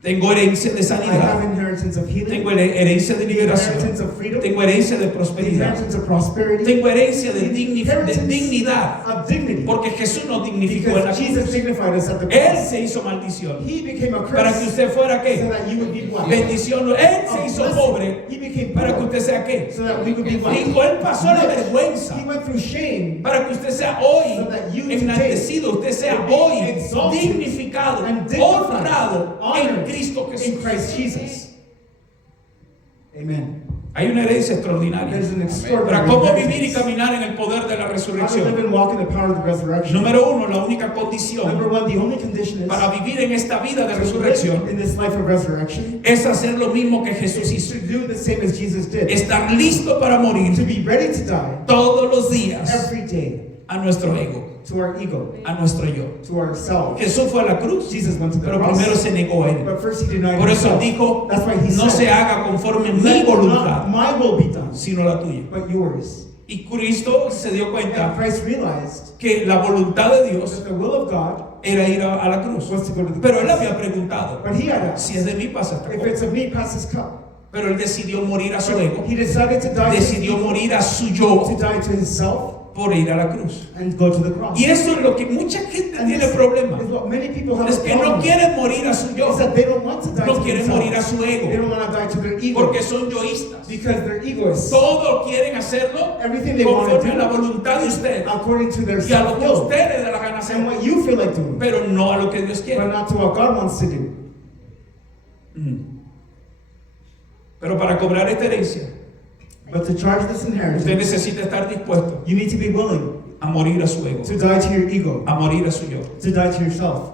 Tengo herencia de I have sanidad. inheritance of healing, Tengo herencia de inheritance liberación. of freedom, Tengo herencia de the prosperidad. inheritance of prosperity, Tengo herencia de inheritance dignidad. of dignity. Porque Jesús nos dignificó en la Because Jesus cruz. dignified us at the Él cross. se hizo maldición He became a curse para que usted fuera so qué? that you would be blessed. Bendición. Él se A hizo blessing. pobre He became para que poor usted sea qué? so that we would be blessed. Dijo, él pasó la vergüenza He went through shame para que usted sea hoy so that you enaltecido, usted sea would be hoy exalted dignificado, and dignified, honrado en honored Cristo in Jesús. Christ Jesus. Amen. Hay una herencia extraordinaria. There's an Para extraordinary cómo vivir y inheritance. caminar en el poder de la How to live resurrección. and walk in the power of the resurrection. Número uno, la única Number condición one, the only condition is para vivir en esta vida de to live resurrección in this life of resurrection es hacer lo mismo que Jesús is hizo. to do the same as Jesus did. Estar listo para To morir be ready to die todos los días every day a nuestro ego, to our ego, a nuestro yo. to ourselves. Jesús fue a la cruz, Jesus went to the pero cross, primero se negó a él. but first he denied Por eso himself. dijo, That's why he no se said, haga conforme mi "Let voluntad, not my will be done, sino la tuya. but yours." Y Cristo se dio And cuenta Christ realized que la voluntad de Dios that the will of God era ir a la cruz. was to go to the Pero él cross. había preguntado, But he had asked, si es de mí pasa esta if cosa. it's of me, pass this cup. Pero él decidió morir a su ego, He decided to die to his decidió ego, morir a su yo to die to himself por ir a la cruz. and go to the cross. Y eso es lo que mucha gente And tiene this problema. is what many people have Es a que no problem with. quieren morir a su Is yo, that they don't want to die no to quieren themselves. morir a su They ego, don't want to die to their ego porque son yoístas. because they're egoists. Todo quieren hacerlo Everything they want to conforme a la do voluntad de usted according to their y a lo que a self-will usted le da la gana and hacer, what you feel like doing, pero no a lo que Dios but quiere. not to what God wants to do. Pero para cobrar esta herencia, But to charge this usted inheritance, necesita estar dispuesto you need to be willing a morir a su ego, to die to your ego, a morir a su yo. to die to yourself.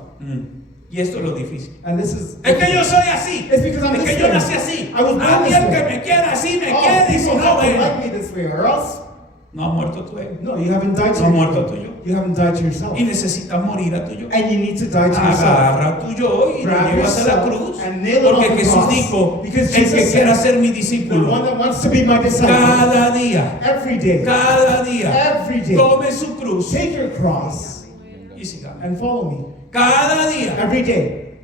Y esto es lo difícil. And this is Es que yo soy así. It's because I'm Es this que yo way. nací así. I was born A mí this el way. que me quiera así me Oh, quede y si people no, have to bueno. like me this way, or else No ha muerto tu ego. no, you haven't died to No ha your muerto ego. tu yo. You haven't died to yourself, Y necesitas morir a tu yo. and you need to die to yourself. Agarra tu yo y lo Grab llevas a la yourself cruz. and nail it Porque on the Jesús cross. dijo, Because el Jesus que said, quiera ser mi The one discípulo, that wants to be my disciple, cada día, every day, cada día, every day, tome su cruz take your cross y sígame. and follow me. Cada día, Every day,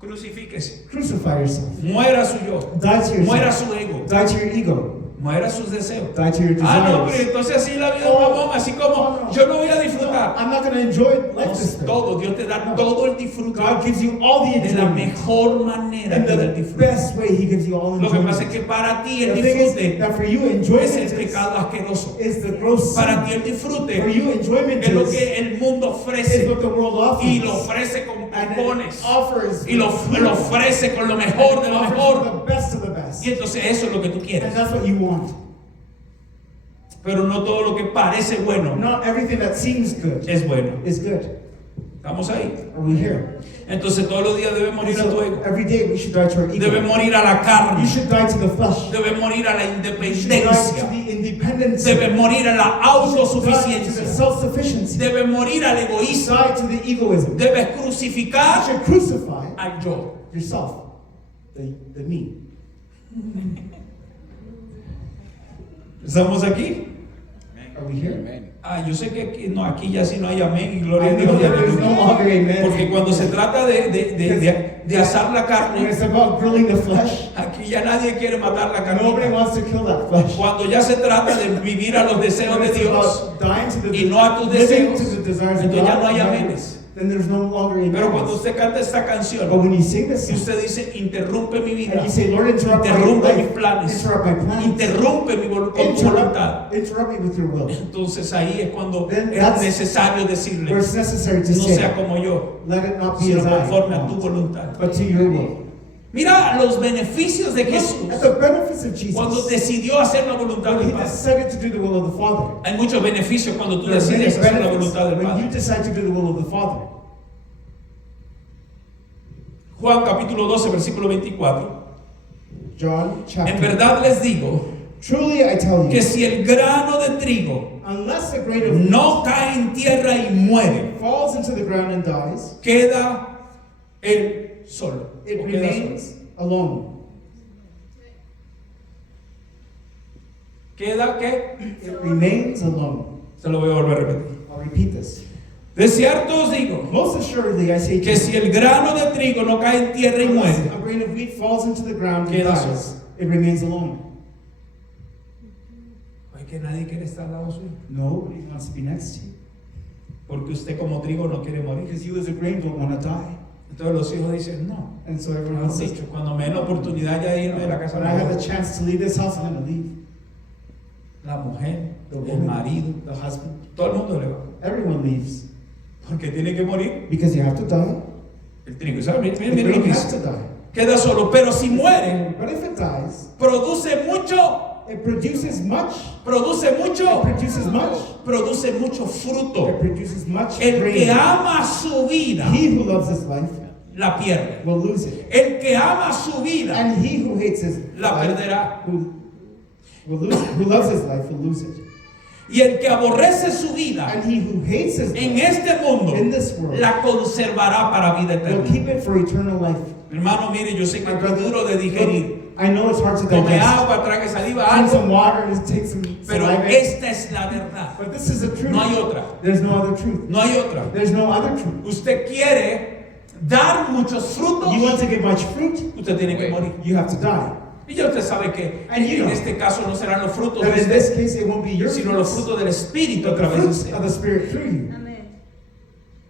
crucifíquese. crucify yourself. Muera su yo. Die to Muera yourself. su ego. Die to your ego. Muera sus deseos. Die to your No, pero desires. entonces así la vida mamón, así como yo no voy a disfrutar. I'm not going to enjoy life No, this way. todo, Dios te da todo el disfrute God gives you all the de la enjoyment. mejor manera In te da el the disfrute. best way, He gives you all Lo que pasa es enjoyment. que para ti el The thing is disfrute that for you, es enjoyment el pecado asqueroso. is the gross sin. Para ti el disfrute For you, enjoyment es lo is que el mundo what ofrece the world offers. y lo ofrece con And pompones it offers y lo ofrece con lo mejor de lo offers mejor. the best of the best. Y entonces eso es lo que tú And quieres. that's what you want. Pero no todo lo que parece bueno Not everything that seems good es bueno. is good. ¿Estamos ahí? Are we here? Entonces todos los días debe morir a tu So ego. every day we should die to our Debe ego. morir a la carne. You should die to the flesh. Debe morir a la You should die to independencia. the independence. Debe morir a la Die to the autosuficiencia. self-sufficiency. Debe morir al egoísmo. Die to the egoism. Debe You crucificar should crucify al yo. yourself, the me. ¿Estamos aquí? Are we here? Amén. Yo sé que aquí ya sí no hay amén y gloria I a Dios. know y that there's no aleluya. longer amen. Porque cuando se trata de asar la When carne, it's about grilling the flesh, aquí ya nadie quiere matar la nobody carne. wants to kill that flesh. Cuando ya se trata de vivir a los deseos When de it's Dios, about dying to the y no a tus living deseos, to the desires of entonces ya no hay God, amenes. then there's no longer amen. Pero cuando usted canta esta But canción, when you sing this si song, usted dice, interrumpe mi vida, and you say, Lord, interrupt my interrumpe mis life, planes, interrupt my plans, interrumpe con tu voluntad, interrupt me with your will. entonces ahí es cuando Then es that's necesario Where decirle, it's necessary to no say, sea como yo, let it not be sino as I conforme a tu want, voluntad. but to your will. Mira los beneficios de Look Jesús at the benefits of cuando Jesus. decidió hacer la voluntad When del he Padre. decided to do the will of the Father. Hay muchos beneficios cuando tú There are many decides hacer la benefits voluntad del when you Padre. decide to do the will of the Father. Juan capítulo 12, versículo 24. John En chapter. verdad les digo Truly I tell que you, si el grano de trigo unless a grain of no cae en tierra y muere, falls into the ground and dies, queda él solo. it O queda remains alone. ¿Queda qué? It remains alone. Se lo voy a volver a repetir. I'll repeat this. De cierto os digo Most assuredly I say to que si you, el grano de trigo no cae en tierra y unless muere, a grain of wheat falls into the ground and Queda dies, it remains alone. hay que nadie quiere estar al lado suyo. Nobody wants to be next to you. Porque usted como trigo no quiere morir. Because you as a grain don't want to die. Entonces los hijos dicen, no. And so everyone Han else says, dicho, cuando me den la oportunidad ya de irme de la casa, when I have the chance to leave this house, I'm going to leave. la mujer, The el woman, marido, the husband, todo el mundo le va. everyone leaves. Porque tiene que morir Because you have to die. el trigo. ¿Sabe? Miren, The miren lo grain que has dice. to die. Queda solo. Pero si muere, But if it dies, produce mucho, it produces much. produce It mucho, produces much. produce mucho It fruto. produces much El que grain. ama su vida, He who loves his life la pierde. will lose it. El que ama su vida, And he who hates his la life perderá. who loves his life will lose it. Y el que aborrece su vida And he who hates his en life este mundo, in this world la conservará para vida will eterna. keep it for eternal life. Hermano, mire, yo sé que My es brother, duro de digerir. look, I know it's hard to Tome digest. agua, trague saliva, Drink algo. some water and take some Pero saliva. esta es la verdad. But this is the truth. No hay otra. There's no other truth. No hay otra. There's no other truth. Usted quiere dar muchos frutos, You want to give much fruit, usted tiene que morir. you have to die. Y ya usted sabe que And you en know este caso no serán los frutos That de in this usted, case it won't be your sino los fruits, frutos del Espíritu a but the través de fruits usted. of the Spirit through you.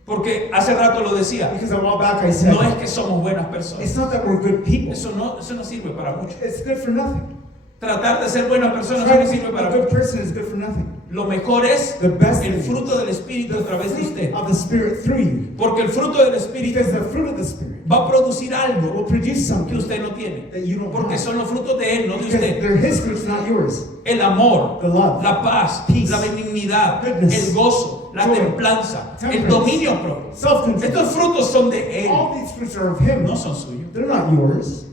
Porque hace rato lo decía, Because a while back I said, no es que somos buenas personas. it's not that we're good people. Eso no sirve para mucho. It's good for nothing. Tratar de ser buenas personas Trying no to be sirve para a good mucho. person is good for nothing. Lo mejor es The best el thing fruto del Espíritu a través de usted. of the Spirit through you. Porque el fruto del Espíritu Because the fruit of the Spirit va a producir will algo produce que something usted no tiene. that you don't Porque have. son los frutos de Él, no de Because usted. they're His fruits, not yours. El amor, The love, la paz, peace, la benignidad, goodness, el gozo, la joy, templanza, el temperance, dominio propio. self-control. Estos frutos son de Él, All these fruits are of Him. no son suyos. They're not yours.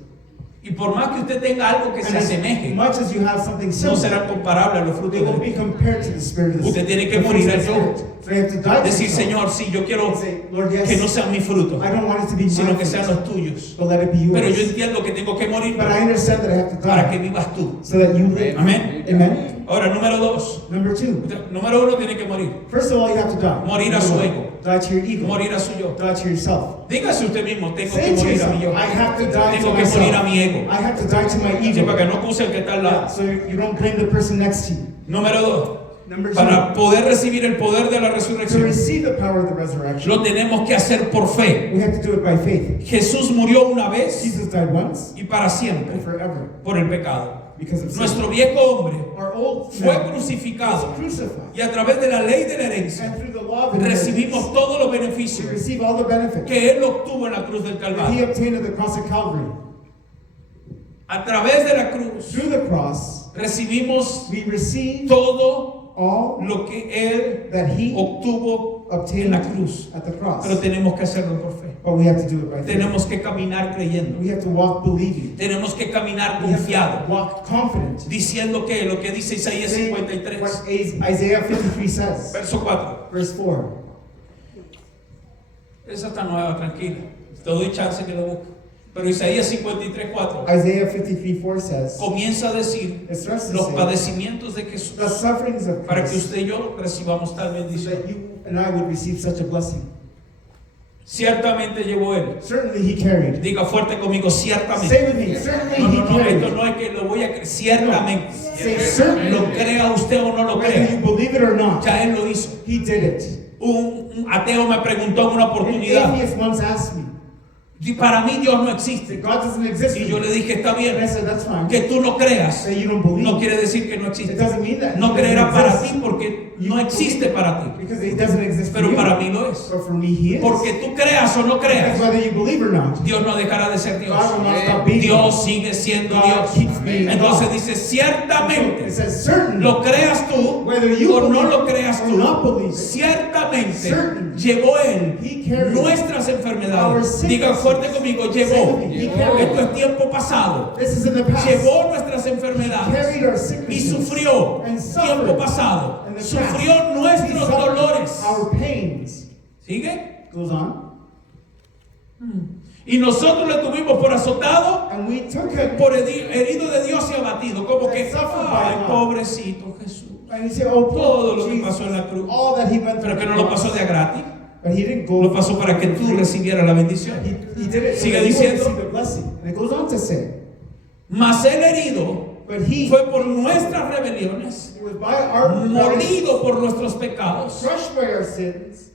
Y por más que usted tenga algo que se And as asemeje, much as you have something no similar, serán comparables a los they frutos won't de be Él. compared to the Spirit of the Usted tiene que the fruits morir of al the yo. Spirit. So you have to die to Decir, yourself. Señor, sí, yo quiero And say, Lord, yes, que no sean mis frutos, I don't want it to be sino my que sean fruits, los tuyos. but let it be yours. Pero yo entiendo que tengo que morir But I understand that I have to para que die vivas tú. so that you live. Amén. Amen. Ahora, número 2. Number 2. Número 1 tiene que morir. First of all, you have to die. Morir a su Number ego. one, die to your ego. Morir a su yo. Die to yourself. Dígase usted mismo, tengo Say que to morir a mi yourself, yo. I have to die to Tengo que morir a myself. mi ego. I have to die to my Sí, ego. para que no acuse el que está al lado. So you don't blame the person next to you. Número 2. Number 2. Para poder recibir el poder de la To resurrección, receive the power of the resurrection, lo tenemos que hacer por fe. we have to do it by faith. Jesús murió una vez Jesus died once y para siempre and forever por el pecado. because of sin. Nuestro viejo hombre Our old fue man crucificado was crucified. y a través de la ley de la herencia And through the law of recibimos inheritance, todos los we beneficios receive all the benefits que Él obtuvo en la cruz del that He Calvario. obtained at the cross of Calvary. A través de la cruz Through the cross, recibimos we receive todo all lo que Él that He obtuvo obtained en la cruz, at the cross. pero tenemos que hacerlo por fe. But we have to do it by faith. Tenemos que caminar creyendo. We have to walk believing. Tenemos que caminar We have confiado, to walk confident. diciendo que lo que dice Isaías Saying 53, what Isaiah 53 says. verso 4. Verse 4. Esa está nueva, tranquila. Te doy chance que lo busque. Pero Isaías 53, 4 Isaiah 53:4 says, comienza a decir it starts to los say, padecimientos de Jesús the sufferings of para que Christ, usted y yo recibamos tal so bendición. that you and I would receive such a blessing. Ciertamente llevó él. Certainly he carried. Diga fuerte conmigo, ciertamente. Say with me, certainly he No, carried. esto no es que lo voy a creer, ciertamente. Say certainly. Lo crea usted o no lo Whether you crea, believe it or not, ya él lo hizo. he did it. Un ateo me preguntó en una An oportunidad, atheist once asked me, y para mí Dios no that existe. God doesn't exist. Y yo le dije, está And I bien, said, that's fine. que tú no creas, Say you don't believe. no quiere decir que no It existe. doesn't mean that. No It doesn't creerá para exist. ti porque no existe para ti. Because it doesn't exist for Pero you. para mí lo es. But for me, he is. Porque tú creas o no Because creas, whether you believe or not, Dios no dejará de ser Dios. God will not stop being Dios sigue siendo God Dios. keeps being Entonces God. dice, It ciertamente, says certainly, lo creas tú whether you o no believe lo creas or tú, not believe it, ciertamente Certainly. llevó Él He carried nuestras our enfermedades. sicknesses. Diga fuerte conmigo, Say llevó. with me, he carried. Esto es tiempo pasado. This is in the past. Llevó nuestras Carried enfermedades our y sicknesses sufrió. and suffered Tiempo pasado. in the Sufrió past. He nuestros suffered dolores. our pains. ¿Sigue? Goes on. Y nosotros le tuvimos por azotado, And we took it. por herido de Dios y abatido. Como que, And suffered by ay, God. pobrecito Jesús. And you say, oh, Todo poor lo que Jesus, pasó en la cruz. all that he went through. Pero que no lo pasó de a gratis. But he didn't go. Lo pasó para que tú recibieras la bendición. He did it so Sigue that you would diciendo. receive the blessing. And it goes on to say, Mas el herido but he fue por nuestras rebeliones, it was by our molido por nuestros pecados, crushed by our sins,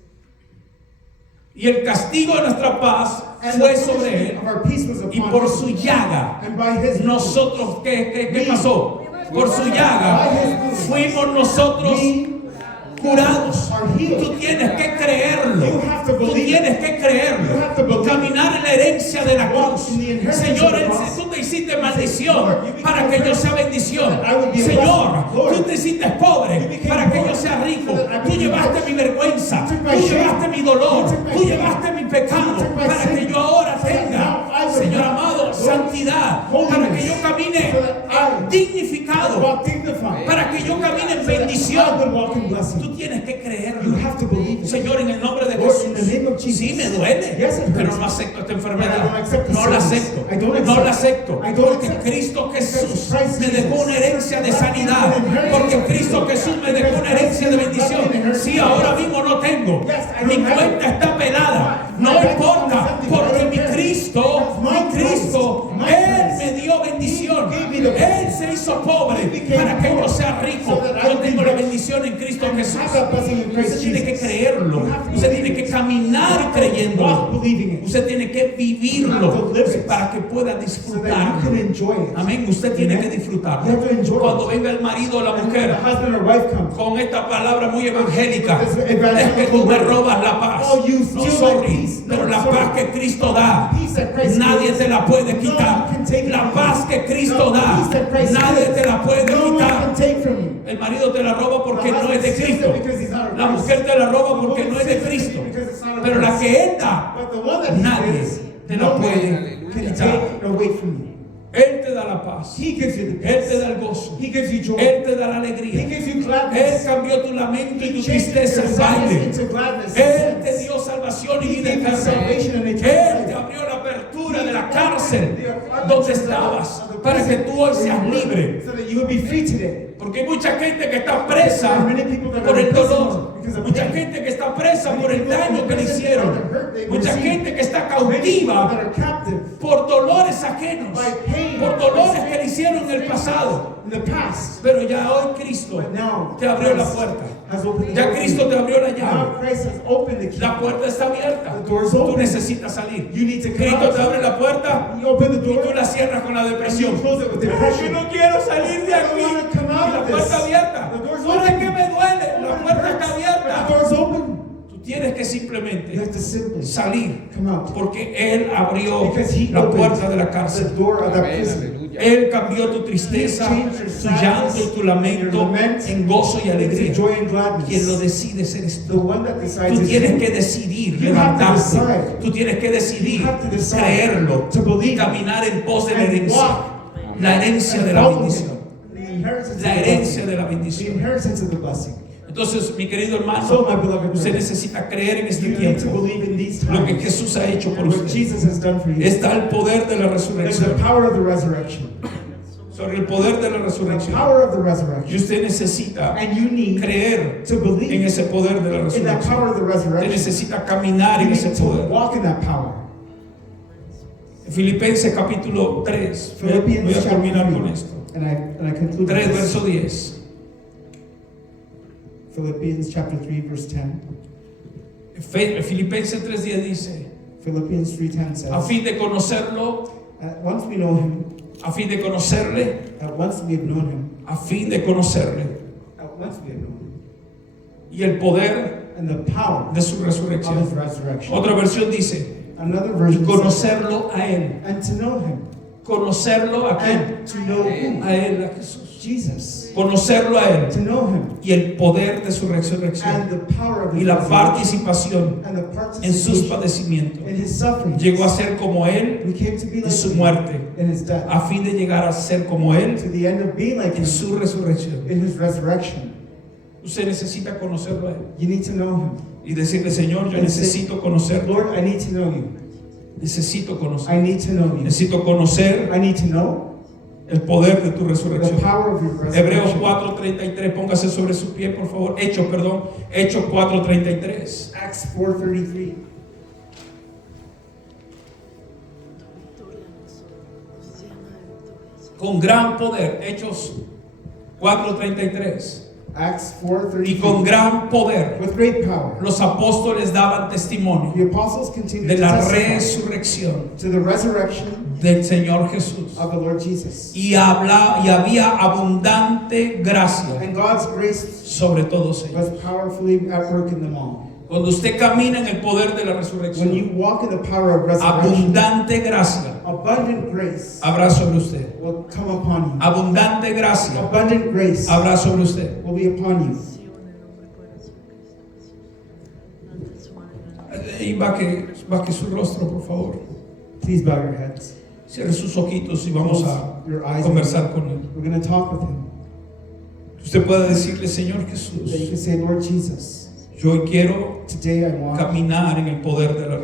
y el castigo de nuestra paz and fue the sobre punishment él, of our peace was y upon por him. su llaga And by his nosotros, ¿qué pasó? Por su llaga fuimos nosotros curados. are healed. Tú tienes que creerlo. You have to Tú believe tienes que creerlo. You have to Y believe caminar en la herencia de la Walk cruz. in the inheritance Señor, of the cross. tú te hiciste maldición Lord, you became para que yo sea bendición. that I would be a Señor, blessing. Lord, tú te hiciste pobre you became para que poor yo sea rico. so that I Tú would be llevaste rich. mi vergüenza. You took my Tú shame. llevaste mi dolor. You took my Tú shame. llevaste mi pecado You took my para sin. que yo ahora So that tenga, now I would Señor have, amado, Lord, santidad. holiness. Para que yo camine So that I dignificado. walk dignified. Para que yo camine en So that I bendición. would walk in blessing. Tú tienes que You creerlo. have to believe it. Señor, en el nombre de Lord, in the Jesús. name of Jesus. Sí, me duele, Yes, it hurts. pero no acepto esta But I don't enfermedad. accept the No la sickness. acepto. I don't No accept. la acepto. I don't Porque accept. Cristo Jesús Because Christ me dejó Jesus una herencia de left me sanidad. an inheritance Porque of Cristo healing. Jesús me dejó Because una herencia de Christ left me an bendición. inheritance Sí, of ahora healing. mismo no tengo. Yes, I Mi don't have cuenta it. está pelada. My No bank account importa. is empty, Porque but I don't mi care. Cristo, Because my mi Cristo, Christ, my Él Christ, me dio bendición. He gave me the Él blessing. se hizo pobre He became para que yo poor sea rico. so that I Yo could be tengo la rich. bendición en Cristo And Jesús. have that blessing in Christ Usted tiene que Jesus. creerlo. You have to Usted believe tiene que it. caminar You have to creyéndolo. walk believing it. Usted tiene que vivirlo You have to live it. para que pueda So that you disfrutarlo. can enjoy it. Amén. Usted tiene Amen. que disfrutarlo. You have to enjoy Cuando it. venga el marido o la And when the mujer husband or wife comes, con esta palabra muy evangélica, This es evangelical que tú me word. robas la paz. Oh, you No, steal sorry, my peace. pero No, la sorry. paz que Cristo da, Peace that Christ nadie gives. te la puede No quitar. one can take it La from paz you. que Cristo The da, peace that Christ nadie gives. te la puede No one quitar. can take from you. El marido te la roba porque The no es de husband steals Cristo. it because he's not of La Christ. mujer te la roba The porque woman no es de steals it Cristo. because it's not of Pero la Christ. que Él da, But the one that he nadie gives, te no la one puede can quitar. take away from you. Él te da la paz. He gives you the Él peace. te da el gozo. He gives you joy. Él te da la He alegría. gives you Él gladness. cambió tu lamento y tu He changes tristeza your en sadness baile. into gladness. Él te dio salvación y He vida gave you eterna. salvation and eternal Él life. te abrió la apertura de la cárcel donde estabas para que tú hoy seas libre. So that you would be free today. Porque hay mucha gente que está presa por el dolor. Mucha gente que está presa por el daño que le hicieron. Mucha gente que está Many people that cautiva are captive por dolores ajenos. Por dolores que le hicieron en el pasado. in the past. Pero ya hoy Cristo But now te abrió la Christ puerta. has opened the Ya door for Cristo you. te abrió la Now llave. Christ has opened the key. La puerta está abierta. The door is Tú open. necesitas salir. You need to come Cristo out. te abre la puerta You open the y tú door. la cierras con la And depresión. you close it with Yo depression. no quiero salir de I don't aquí. want to come Y out la of puerta this. abierta. The door's No es open. que me duele. La puerta está The abierta. door's open. Tú tienes que You simplemente have to simply salir, come out. porque Él abrió Because He la puerta opened de la the cárcel. door of that Amén, prison. aleluya. Él cambió tu tristeza, tu llanto y tu lamento en gozo y alegría. Into joy and Quien lo gladness. decide eres The tú. one that decides Tú is tienes you. que decidir You have to levantarte. decide. Tú tienes que decidir You have to decide creerlo to believe y caminar en pos de la and herencia. walk La herencia de la follow bendición. Him. The inheritance of La the herencia blessing. de la The bendición. inheritance of the blessing. Entonces, mi querido So, hermano, my beloved usted brother, necesita creer en este you need to tiempo believe in these lo que times Jesús ha hecho por what usted. Jesus has done for you. Está el poder de la There's the resurrección. power of the resurrection. Sobre el poder de la The resurrección. power of the Y resurrection. usted necesita And you need creer to en believe ese poder de la in that resurrección. power of the Usted resurrection. necesita caminar You en ese need to poder. walk in that power. Filipenses capítulo 3. Voy Philippians a chapter terminar 3. con esto. And I conclude 3 with verso this. 10. Philippians chapter 3 verse 10. Filipenses 3:10 dice, Philippians 3:10 a says, fin de conocerlo, once we know Him, a fin de conocerle, once we have known Him, a fin de conocerle, once we have known Him, y el poder and the power de su of His resurrección. resurrection. Otra versión dice, Another y version says, conocerlo a Él. and to know Him, Conocerlo a quién? and to know who? A Él, a Jesús. Jesus. Conocerlo a Él To know Him, y el poder de su and resurrección the power of y His la resurrection, participación and the en sus participation padecimientos. in His suffering. Llegó a ser como Él We came to be en like su Him muerte, in His death, a fin de llegar a ser como Él to the end of being like en Him su resurrección. in His resurrection. Usted necesita conocerlo a Él You need to know Him. y decirle, Señor, yo And say, necesito conocerlo. Lord, I need to know You. Necesito conocer. I need to know You. Necesito conocer I need to know el poder de tu the resurrección. power of Your Hebreos resurrection. 4:33, póngase sobre su pie, por favor. Hechos 4:33. Acts 4:33. Con gran poder, Hechos 4:33. Acts Y con 4:33. gran poder With great power, los apóstoles daban testimonio the apostles continued de to la testify resurrección to the resurrection del Señor Jesús. of the Lord Jesus. Y había abundante gracia And God's grace sobre todos ellos. was powerfully at work in them all. Cuando usted camina en el poder de la When resurrección, you walk in the power of resurrection, abundante gracia abundant grace habrá sobre usted. will come upon you. Abundante gracia Abundant grace habrá sobre usted. will be upon you. Y baje su rostro, por favor. Please bow your heads. Cierre sus ojitos y vamos a Your eyes. conversar con Él. We're going to talk with Him. Usted puede decirle, Señor That you Jesús, can say, Lord Jesus, yo hoy quiero today I want caminar en el poder de la to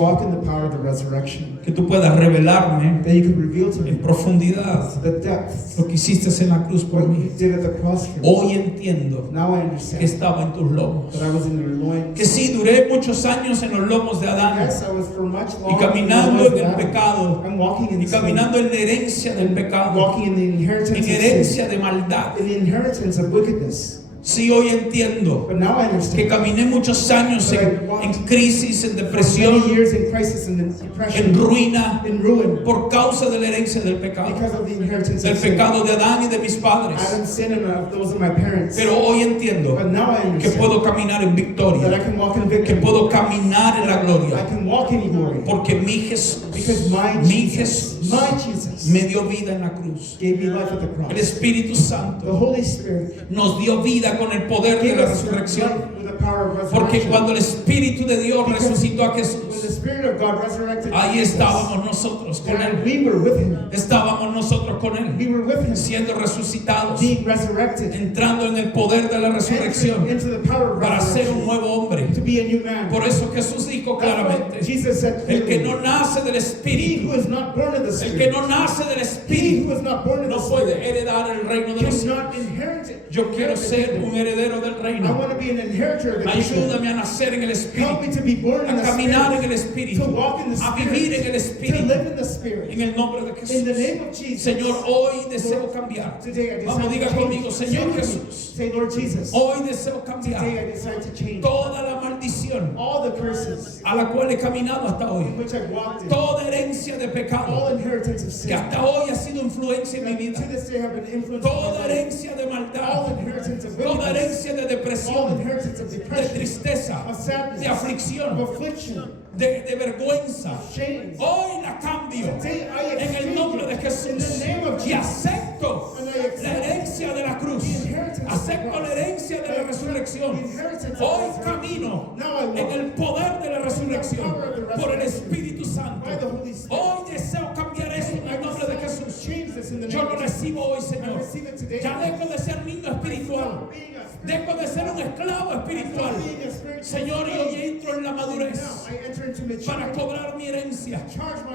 walk resurrección. in the power of the resurrection. Que tú puedas revelarme That you can reveal to en me profundidad the depths lo que hiciste en la cruz por what you mí. did at the cross for me. Hoy entiendo Now I que understand estaba en tus lomos. that I was in your loins. Que sí, duré muchos años en los lomos de Adán Yes, I was for much y longer. caminando en el pecado I'm walking in y sin. caminando en la herencia del pecado, Walking in the inheritance en of sin. herencia de maldad. In the inheritance of wickedness. Sí, hoy entiendo But now I que understand. caminé muchos años en crisis, en For depresión, many years in crisis and in en depression, ruina, in ruin, por causa de la herencia del pecado, because of the inheritance del of sin. pecado de Adán y de mis padres. Adam's sin and of those of my parents. Pero hoy entiendo But now I que understand puedo caminar en that I victoria, can walk in que victory. puedo caminar en la I gloria, can walk in glory. porque mi Jesús, Because mi Jesús my Jesus me dio vida en la cruz. gave me life at the El cross. Espíritu The Santo Holy Spirit nos dio vida con el poder de gave la us resurrección, life with the power of porque resurrection. cuando el Espíritu de Dios resucitó a When the Jesús, Spirit of God resurrected ahí Jesus, estábamos nosotros con and Él. we were with Him. Estábamos nosotros con Él, We were with Him, siendo resucitados, being resurrected, entrando en el poder de la resurrección into the power of para ser un resurrection, nuevo hombre. to be a new man. Por eso Jesús dijo That's why claramente, Jesus said el que clearly, no nace del he Espíritu, who is not born of the el que Spirit, no nace del he Espíritu, who is not born of no the puede Spirit, heredar el reino de los cielos. cannot inherit it. Yo quiero ser un heredero del I reino. want to be an inheritor of the kingdom. Ayúdame a nacer en el Help me Espíritu, to be born in a the caminar en Spirit, el Espíritu, to walk in the a Spirit, vivir en el to Espíritu, live in the Spirit. en el nombre de In the Jesús. name of Jesus. Señor, hoy deseo cambiar. Today I decide Vamos, to diga change. conmigo, Señor Say with me. Jesús, Say, Lord Jesus. hoy deseo Today cambiar I decide to change. toda la maldición maldición all the curses a la cual he caminado hasta in hoy, which I've walked in, toda herencia de all pecado inheritance of que sin, hasta hoy ha sido influencia en mi that vida, to this day have been influenced by toda my life, herencia de all maldad, inheritance of toda wickedness, herencia de all depresión, inheritance of de depression, tristeza, of sadness, de of aflicción, affliction, de vergüenza. of shame. Hoy la cambio Today I en el nombre de exchange it in Jesús the name of y Jesus. acepto And I accept la herencia de la cruz, the inheritance of the acepto cross. la herencia de la I accept resurrección. the inheritance of Hoy the camino Now I walk en el poder de la resurrección power of the por el resurrection Espíritu Santo. by the Holy Spirit. Hoy deseo cambiar eso en el nombre de Jesús. Change this in the Yo name lo of Jesus. recibo hoy, I Señor. receive it today. Ya dejo de ser niño espiritual. Stop being a spirit. Dejo de ser un esclavo espiritual. Stop being a spiritual Señor, y slave. hoy entro en la madurez Now I enter into para maturity. cobrar mi herencia.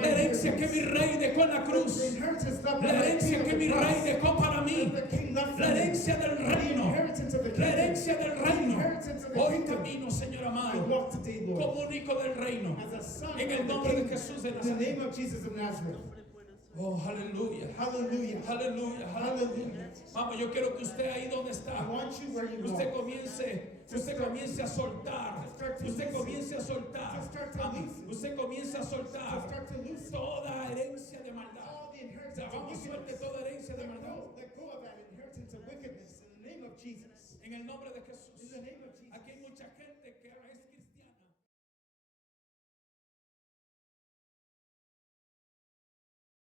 La herencia que mi rey dejó en la cruz. The inheritance left by La my herencia king que of mi the rey cross. dejó para mí. The king left La for me. herencia del The reino. inheritance of the La kingdom. herencia del reino. inheritance of the Hoy kingdom. camino, Señor I amado, walk today, Lord, como un hijo del reino. as a son En of el the nombre de king, Jesús de in the Nazaret. name of Jesus of Nazareth. Oh, aleluya. Hallelujah. Aleluya, aleluya. Vamos, yo quiero que usted ahí donde I está, want you where you usted are. comience a soltar, usted comience a soltar, amén. Usted comience a soltar Start to loose toda herencia de maldad. all the inheritance Ya, of vamos, suelte wickedness. toda herencia de maldad. Let go of that inheritance of wickedness in the name of Jesus. En el nombre de Jesús.